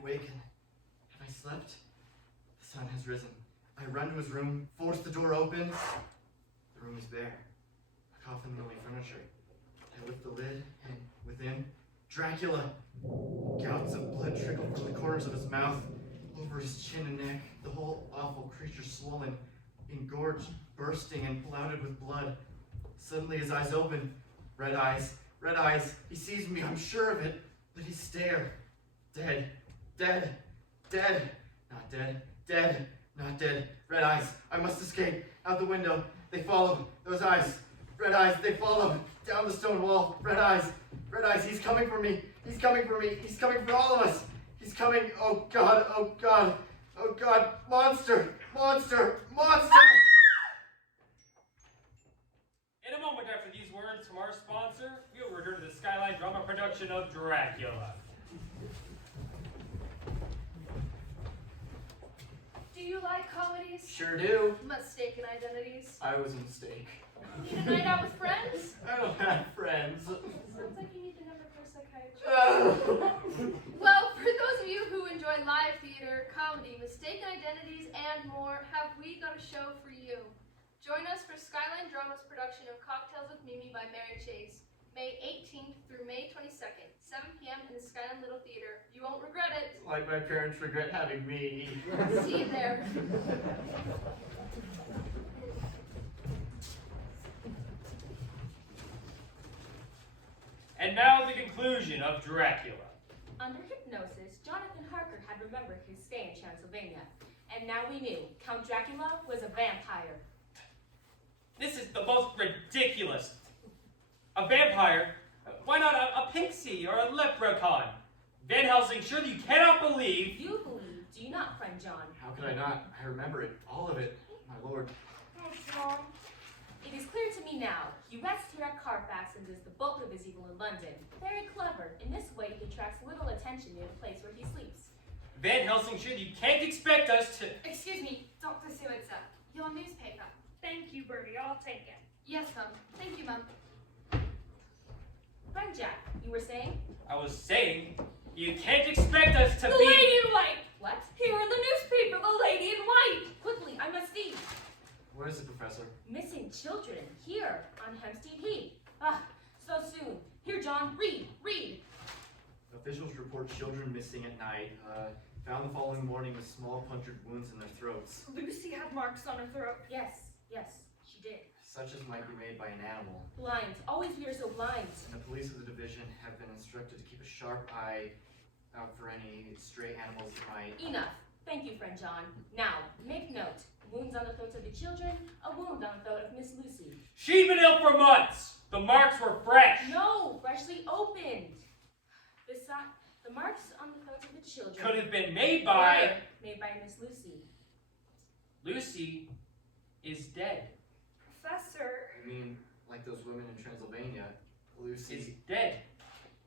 awaken. Have I slept? The sun has risen. I run to his room, force the door open. The room is bare. A coffin and only furniture. I lift the lid, and within, Dracula. Gouts of blood trickle from the corners of his mouth, over his chin and neck. The whole awful creature swollen, engorged, bursting, and clouded with blood. Suddenly his eyes open. Red eyes. He sees me, I'm sure of it, but his stare. Dead. Not dead. Red eyes. I must escape. Out the window. They follow. Those eyes. Red eyes. They follow. Down the stone wall. Red eyes. He's coming for me. He's coming for all of us. He's coming. Oh God. Monster. In a moment after these words from our sponsor, we'll return to the Skyline drama production of Dracula. Do you like comedies? Sure do. Mistaken identities? I was a mistake. Need a night out with friends? I don't have friends. Sounds like you need the number for a psychiatrist. Well, for those of you who enjoy live theater, comedy, mistaken identities, and more, have we got a show for you. Join us for Skyline Drama's production of Cocktails with Mimi by Mary Chase, May 18th through May 22nd, 7 p.m. in the Skyline Little Theater. You won't regret it. Like my parents regret having me. See you there. And now the conclusion of Dracula. Under hypnosis, Jonathan Harker had remembered his stay in Transylvania. And now we knew Count Dracula was a vampire. This is the most ridiculous. A vampire? Why not a pixie or a leprechaun? Van Helsing, surely you cannot believe. You believe, do you not, friend John? How could I not? I remember it. All of it. My lord. Oh, John. It is clear to me now. He rests here at Carfax and does the bulk of his evil in London. Very clever. In this way, he attracts little attention near the place where he sleeps. Van Helsing, surely you can't expect us to... Excuse me, Dr. Sewitzer. Your newspaper. Thank you, Bertie. I'll take it. Yes, Mum. Thank you, Mum. Friend Jack, you were saying? I was saying, you can't expect us to The be... lady in white! What? Here in the newspaper, the lady in white! Quickly, I must see. Where is the professor? Missing children, here, on Hempstead Heath. Ah, so soon. Here, John, read, read. Officials report children missing at night. Found the following morning with small punctured wounds in their throats. Lucy had marks on her throat. Yes, yes, she did. Such as might be made by an animal. Blind. Always we are so blind. And the police of the division have been instructed to keep a sharp eye out for any stray animals that might... Enough. Thank you, friend John. Now, make note. Wounds on the throats of the children, a wound on the throat of Miss Lucy. She'd been ill for months. The marks were fresh. No, freshly opened. The marks on the throats of the children Could have been made by... were made by Miss Lucy. Lucy is dead. Professor. I mean, like those women in Transylvania. Lucy... Is dead.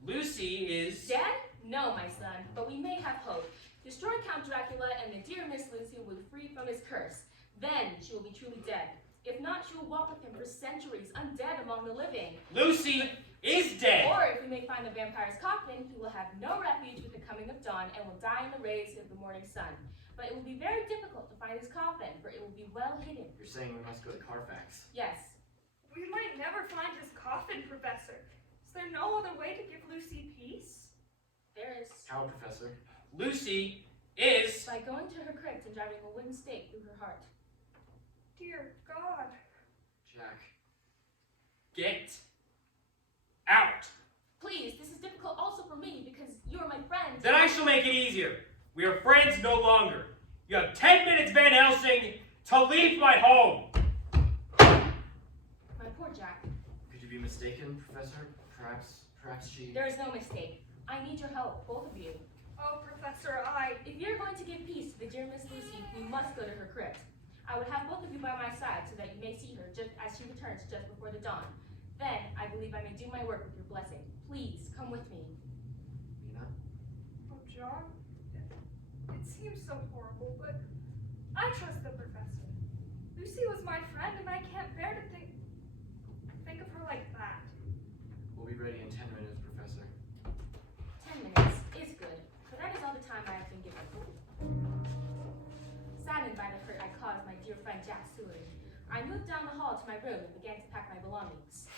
Lucy is... Dead? No, my son, but we may have hope. Destroy Count Dracula and the dear Miss Lucy will be freed from his curse. Then she will be truly dead. If not, she will walk with him for centuries, undead among the living. Lucy is dead. Or if we may find the vampire's coffin, he will have no refuge with the coming of dawn and will die in the rays of the morning sun. But it will be very difficult to find his coffin, for it will be well hidden. You're saying we must go to Carfax. Yes. We might never find his coffin, Professor. Is there no other way to give Lucy peace? There is. How, Professor? Lucy is... By going to her crypt and driving a wooden stake through her heart. Dear God. Jack. Get out. Please, this is difficult also for me because you are my friend. Then I shall make it easier. We are friends no longer. You have 10 minutes, Van Helsing, to leave my home. My poor Jack. Could you be mistaken, Professor? Perhaps she... There is no mistake. I need your help, both of you. Oh, Professor, If you're going to give peace to the dear Miss Lucy, we must go to her crypt. I would have both of you by my side so that you may see her just as she returns just before the dawn. Then, I believe I may do my work with your blessing. Please, come with me. Mina? Oh, John, it seems so horrible, but I trust the professor. Lucy was my friend, and I can't bear to think of her like that. We'll be ready in 10 minutes, Professor. 10 minutes is good, but that is all the time I have been given. Saddened by the hurt I caused my dear friend Jack Seward, I moved down the hall to my room and began to pack my belongings.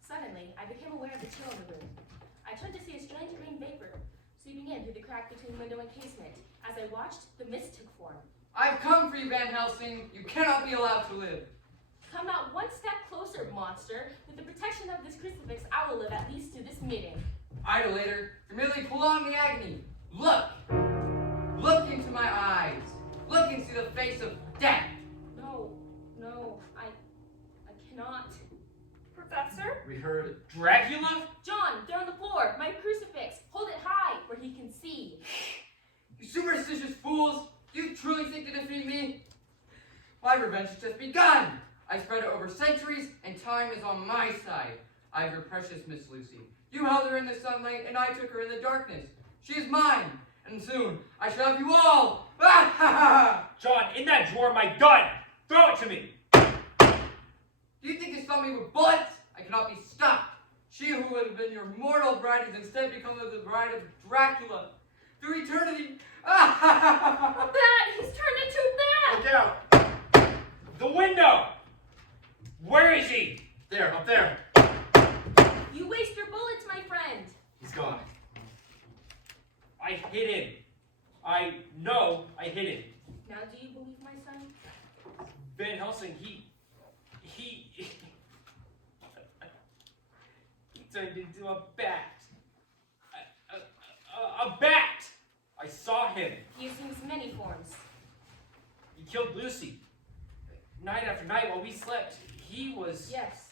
Suddenly, I became aware of the chill in the room. I turned to see a strange green vapor sweeping in through the crack between window and casement. As I watched, the mist took form. I've come for you, Van Helsing. You cannot be allowed to live. Come not one step closer, monster. With the protection of this crucifix, I will live at least to this meeting. Idolater, you merely prolong the agony. Look! Look into my eyes. Look into the face of death. No, I cannot. Professor? We heard... Dracula? John, they're on the floor. My crucifix. Hold it high where he can see. You superstitious fools! You truly think to defeat me? My revenge has just begun! I spread it over centuries, and time is on my side. I have your precious Miss Lucy. You held her in the sunlight, and I took her in the darkness. She is mine, and soon I shall have you all! Ah, ha, ha. John, in that drawer, my gun! Throw it to me! Do you think you saw me with bullets? I cannot be stopped. She who would have been your mortal bride has instead become the bride of Dracula. Through eternity. A bat! He's turned into a bat! Look out! The window! Where is he? There, up there. You waste your bullets, my friend. He's gone. I hit him. I know I hit him. Now do you believe my son? Van Helsing, he turned into a bat. A bat! I saw him. He assumes many forms. He killed Lucy. Night after night while we slept, he was... Yes.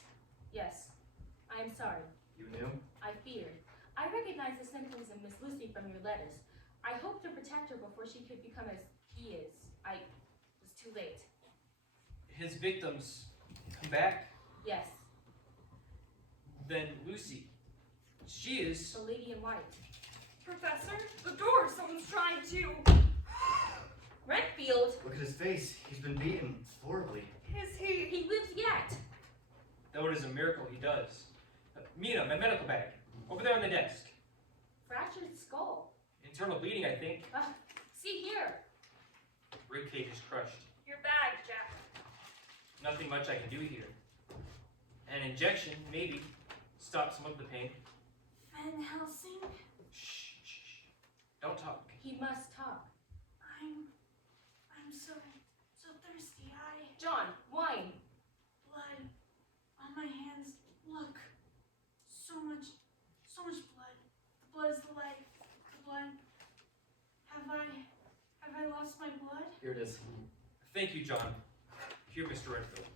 I am sorry. You knew? I feared. I recognized the symptoms in Miss Lucy from your letters. I hoped to protect her before she could become as he is. I was too late. His victims come back. Yes, Then Lucy. She is... the lady in white. Professor, the door, someone's trying to. Renfield! Look at his face. He's been beaten horribly. Is he? He lives yet! Though it is a miracle he does. Mina, my medical bag. Over there on the desk. Fractured skull. Internal bleeding, I think. See here. Ribcage is crushed. Your bag, Jack. Nothing much I can do here. An injection, maybe, stop some of the pain. Van Helsing, Shh. Don't talk. He must talk. I'm so thirsty. John, wine. Blood on my hands. Look, so much blood. The blood is the life. The blood. Have I lost my blood? Here it is. Thank you, John. Here, Mr. Redfield.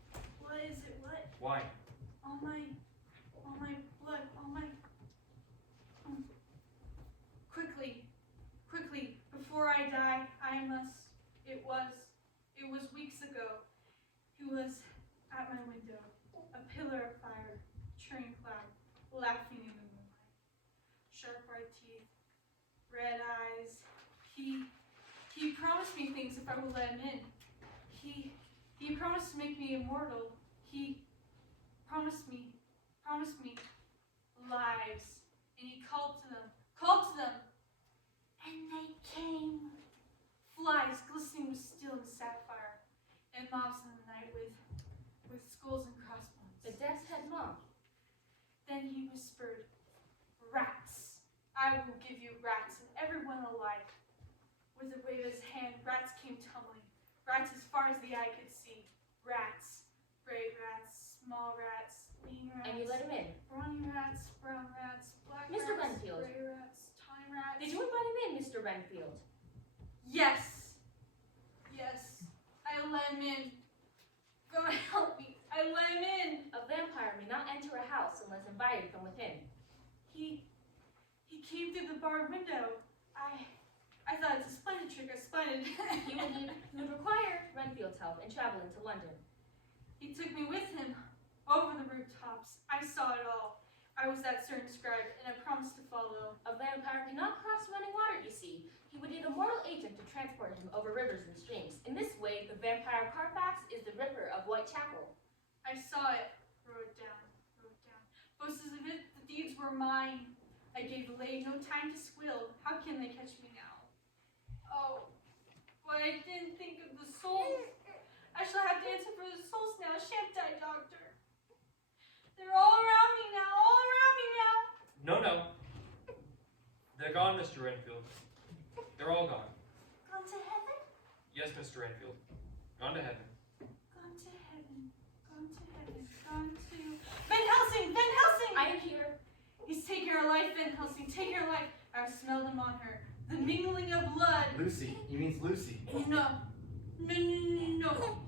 What is it? What? Why? All my blood. All my. Quickly, before I die, I must. It was weeks ago. He was at my window, a pillar of fire, cheering cloud, laughing in the moonlight. Sharp white teeth, red eyes. He promised me things if I would let him in. He promised to make me immortal. He promised me lives. And he called to them. And they came. Flies glistening with steel and sapphire, and mobs in the night with skulls and crossbones. The death's head mob. Then he whispered, "Rats. I will give you rats, and everyone alike." With a wave of his hand, rats came tumbling. Rats as far as the eye could see. Rats. Gray rats, small rats, lean rats. And you let him in. Brawny rats, brown rats, black Mr. rats, Renfield. gray rats, tiny rats. Did you invite him in, Mr. Renfield? Yes. I let him in. God help me. I let him in. A vampire may not enter a house unless invited from within. He came through the barred window. I thought it's a splendid trick. He would require Renfield's help in traveling to London. He took me with him over the rooftops. I saw it all. I was that certain scribe, and I promised to follow. A vampire cannot cross running water, you see. He would need a mortal agent to transport him over rivers and streams. In this way, the vampire Carfax is the Ripper of Whitechapel. I saw it. Wrote it down. Boasted of it, the deeds were mine. I gave the lady no time to squill. How can they catch me now? Oh, but I didn't think of the souls. I shall have to answer for the souls now, shan't I, Doctor? They're all around me now. No. They're gone, Mr. Renfield. They're all gone. Gone to heaven? Yes, Mr. Renfield. Gone to heaven. Gone to heaven. Gone to... Van Helsing! I am here. He's taking her life, Van Helsing. Taking her life. I've smelled him on her. The mingling of blood. Lucy. He means Lucy. No.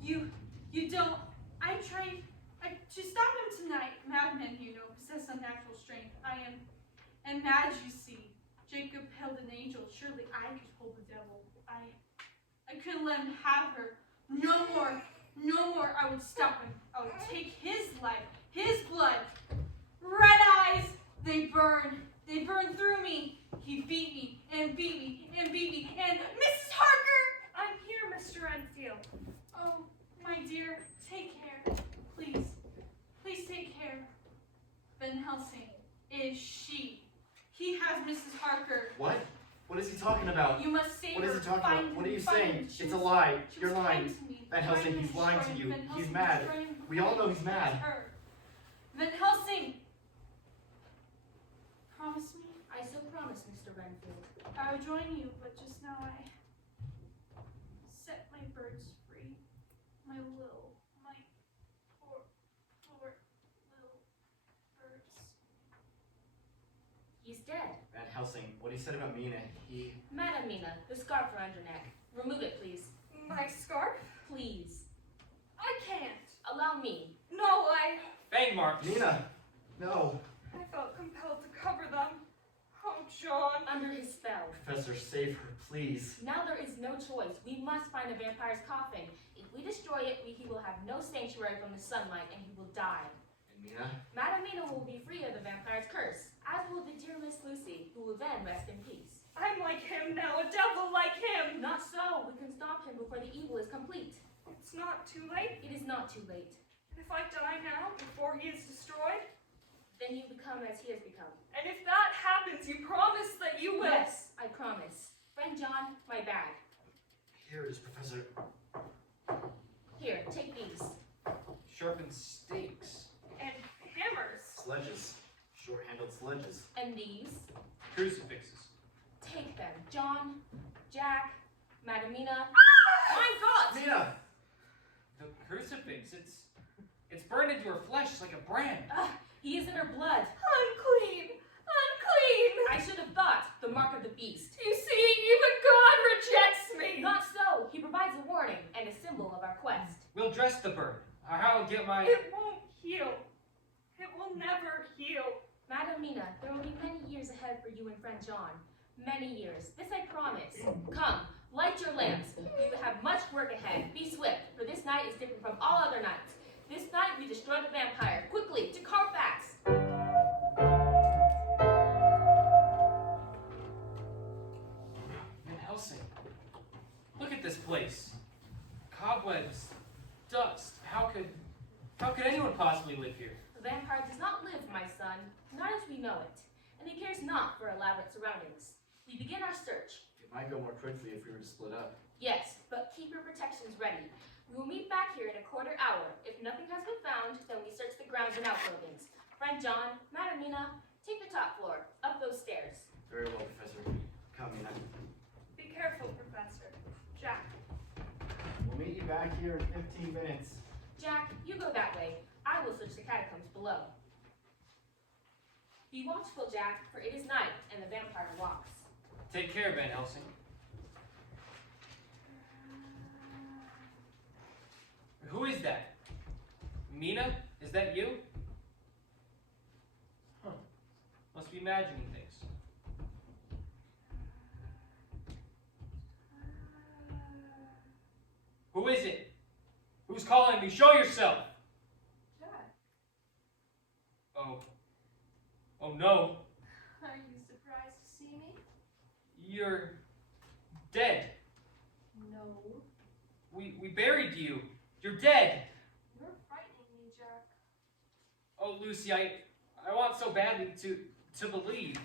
You don't. I tried to stop him tonight. Madmen, possess unnatural strength. I am mad, you see. Jacob held an angel. Surely I could hold the devil. I couldn't let him have her. No more. I would stop him. I would take his life, his blood. Red eyes, they burn. They burn through me. He beat me. And Mrs. Harker! I'm here, Mr. Renfield. Oh, my dear, take care. Please take care. Van Helsing, about? You must save What is her. he talking Find about? him, What are you find saying? him. She It's a was- lie. she You're was lying. kind to me. Van Helsing, Find him, he's lying to destroy you. him. Van He's Helsing, mad. destroy him. We all know he's mad. Her. Van Helsing! Promise me. I so promise, Mr. Renfield. I will join you, but just now I set my birds free. My poor little birds. He's dead. Van Helsing, what he said about Mina, he... Madam Mina, the scarf around your neck. Remove it, please. My scarf? Please. I can't. Allow me. No, Fang marks. Mina! No. I felt compelled to cover them. Oh, John. Under his spell. Professor, save her, please. Now there is no choice. We must find a vampire's coffin. If we destroy it, he will have no sanctuary from the sunlight, and he will die. And Mina? Madam Mina will be free of the vampire's curse, as will the dear Miss Lucy, who will then rest in peace. I'm like him now, a devil like him. Not so. We can stop him before the evil is complete. It's not too late. It is not too late. If I die now, before he is destroyed, Then you become as he has become. and if that happens, you promise that you will. Yes, I promise. Friend John, my bag. Here it is, Professor. Here, take these. Sharpened stakes. And hammers. Sledges. Short-handled sledges. And these. Crucifixes. Take them. John, Jack, Madam Mina. My God! Mina! The crucifix, it's burned into her flesh like a brand. He is in her blood. Unclean. Unclean. I should have thought. The mark of the beast. You see, even God rejects me. Not so. He provides a warning and a symbol of our quest. We'll dress the burn. I'll get my... It won't heal. It will never heal. Madam Mina, there will be many years ahead for you and friend John. Many years. This I promise. Come, light your lamps. You have much work ahead. Be swift, for this night is different from all other nights. This night we destroy the vampire. Quickly, to Carfax! Van Helsing. Look at this place. Cobwebs, dust. How could anyone possibly live here? The vampire does not live, my son, not as we know it, and he cares not for elaborate surroundings. We begin our search. It might go more quickly if we were to split up. Yes, but keep your protections ready. We will meet back here in a quarter hour. If nothing has been found, then we search the grounds and outbuildings. Friend John, Madam Mina, take the top floor, up those stairs. Very well, Professor. Come, Mina. Be careful, Professor. Jack. We'll meet you back here in 15 minutes. Jack, you go that way. I will search the catacombs below. Be watchful, Jack, for it is night, and the vampire walks. Take care, Van Helsing. Who is that? Mina? Is that you? Huh. Must be imagining things. Who is it? Who's calling me? Show yourself! Jack, Oh. Oh no. are you surprised to see me? You're dead. No. We buried you. You're dead. You're frightening me, Jack. Oh, Lucy, I want so badly to believe.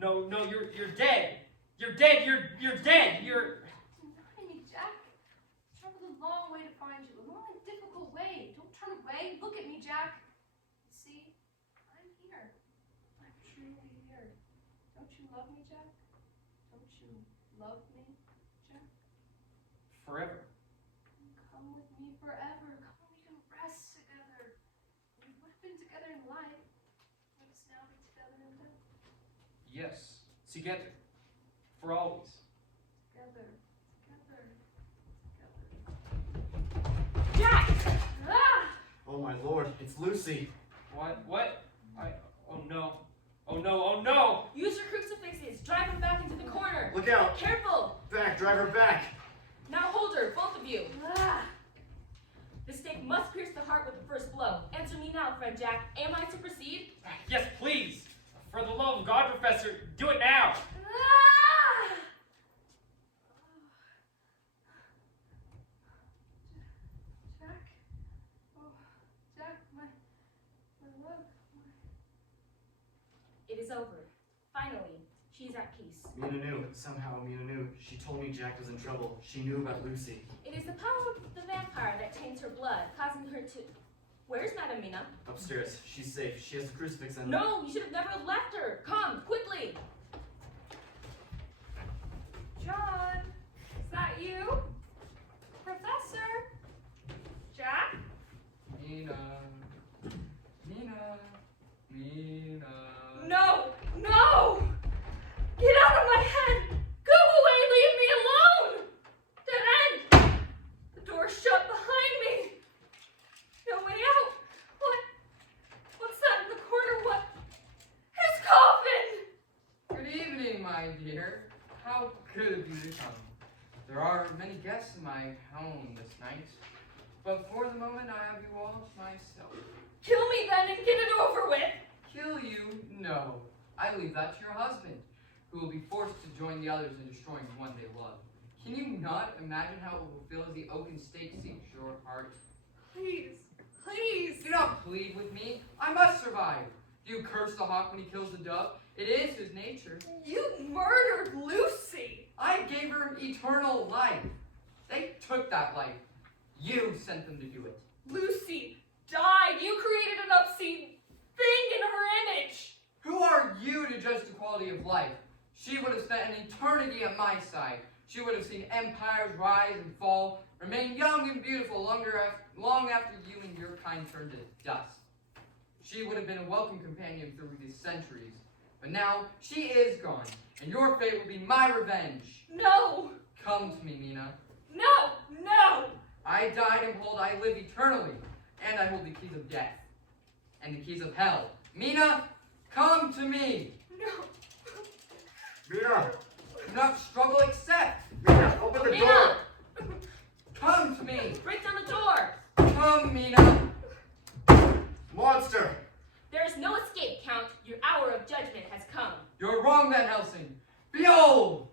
No, you're dead. You're dead. You're dead. You're. Deny me, Jack. I traveled a long way to find you. A long and difficult way. Don't turn away. Look at me, Jack. See? I'm here. I'm truly here. Don't you love me, Jack? Don't you love me, Jack? Forever. Come with me forever. Come and we can rest together. We would have been together in life. Let us now be together in death. Yes. Together. For always. Together. Together. Together. Jack! Ah! Oh my lord, it's Lucy. What? Oh no. Oh no, oh no! Use your crucifixes. Drive him back into the corner. Look out! Careful! Back, drive her back! Now hold her, both of you. Ah! The stake must pierce the heart with the first blow. Answer me now, friend Jack. Am I to proceed? Yes, please! For the love of God, Professor, do it now! Ah! Jack? Oh, Jack, my love, It is over. Finally, she is at peace. Mina knew. Somehow Mina knew. She told me Jack was in trouble. She knew about Lucy. It is the power of the vampire that taints her blood, causing her to... Where's Madame Mina? Upstairs. She's safe. She has the crucifix and... No, you should have never left her. Come, quickly. John, is that you? Professor? Jack? Mina. Mina. Mina. No! No! Get out of my head! Go away! Leave me alone! Dead end! The door's shut behind me! No way out! What's that in the corner? What? His coffin! Good evening, my dear. How good of you to come. There are many guests in my home this night, but for the moment I have you all to myself. Kill me then and get it over with! Kill you? No. I leave that to your husband, who will be forced to join the others in destroying the one they love. Can you not imagine how it will feel as the oaken stake sinks your heart? Please, please! Do not plead with me. I must survive. Do you curse the hawk when he kills the dove? It is his nature. You murdered Lucy! I gave her eternal life. They took that life. You sent them to do it. Lucy died! You created an obscene thing in her image! Who are you to judge the quality of life? She would have spent an eternity at my side. She would have seen empires rise and fall, remain young and beautiful long after you and your kind turned to dust. She would have been a welcome companion through these centuries. But now she is gone, and your fate will be my revenge. No! Come to me, Mina. No! No! I died, and behold, I live eternally, and I hold the keys of death and the keys of hell. Mina, come to me. No! Mina! Do not struggle, accept. Mina, open the Mina! door! Come to me. Break down the door. Come, Mina. Monster! There is no escape, Count. Your hour of judgment has come. You're wrong, Van Helsing. Behold!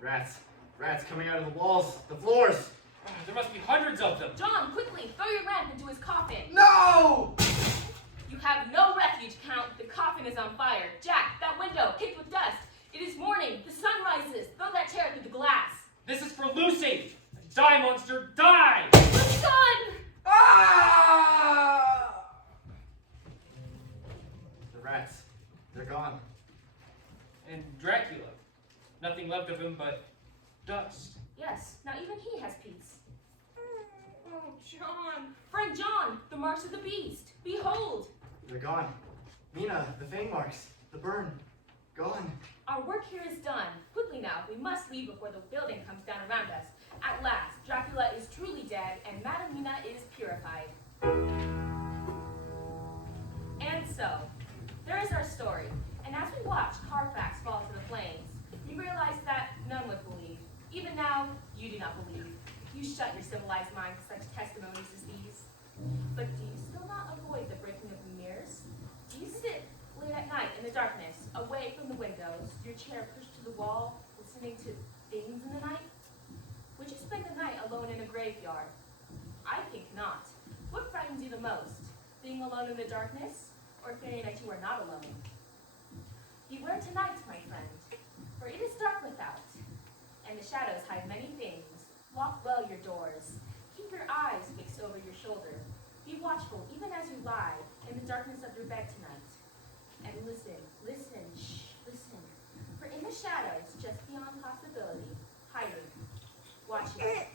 Rats. Rats coming out of the walls, the floors. There must be hundreds of them. John, quickly, throw your lamp into his coffin. No! You have no refuge, Count. The coffin is on fire. Jack, that window, kicked with dust. It is morning. The sun rises. Throw that chair through the glass. This is for Lucy. Die, monster, die! The sun! Ah! The rats. They're gone. And Dracula. Nothing left of him but dust. Yes, now even he has peace. Oh, John. Friend John, the marks of the beast. Behold. They're gone. Mina, the fang marks. The burn. Gone. Our work here is done. Quickly now, we must leave before the building comes down around us. At last, Dracula is truly dead, and Madame Mina is purified. And so, there is our story. And as we watch Carfax fall to the flames, we realize that none would believe. Even now, you do not believe. You shut your civilized mind to such testimonies as these. But do you still not avoid the breaking of the mirrors? Do you sit late at night in the darkness, away from the windows, your chair pushed to the wall, listening to things in the night? Would you spend the night alone in a graveyard? I think not. What frightens you the most? Being alone in the darkness, or fearing that you are not alone? Beware tonight, my friend, for it is dark without, and the shadows hide many things. Lock well your doors. Keep your eyes fixed over your shoulder. Be watchful even as you lie in the darkness of your bed tonight. And listen, listen, shh, listen. For in the shadows, just beyond possibility, hiding, watching,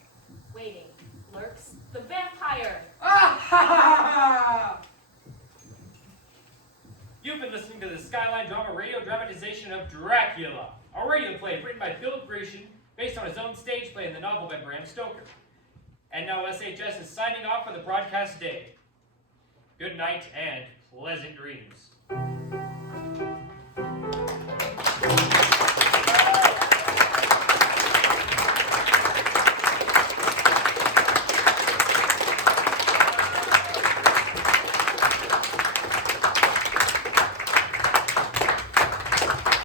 waiting, lurks the vampire! Ah! You've been listening to the Skyline Drama radio dramatization of Dracula, a radio play written by Philip Grecian, based on his own stage play in the novel by Bram Stoker. And now SHS is signing off for the broadcast day. Good night and pleasant dreams.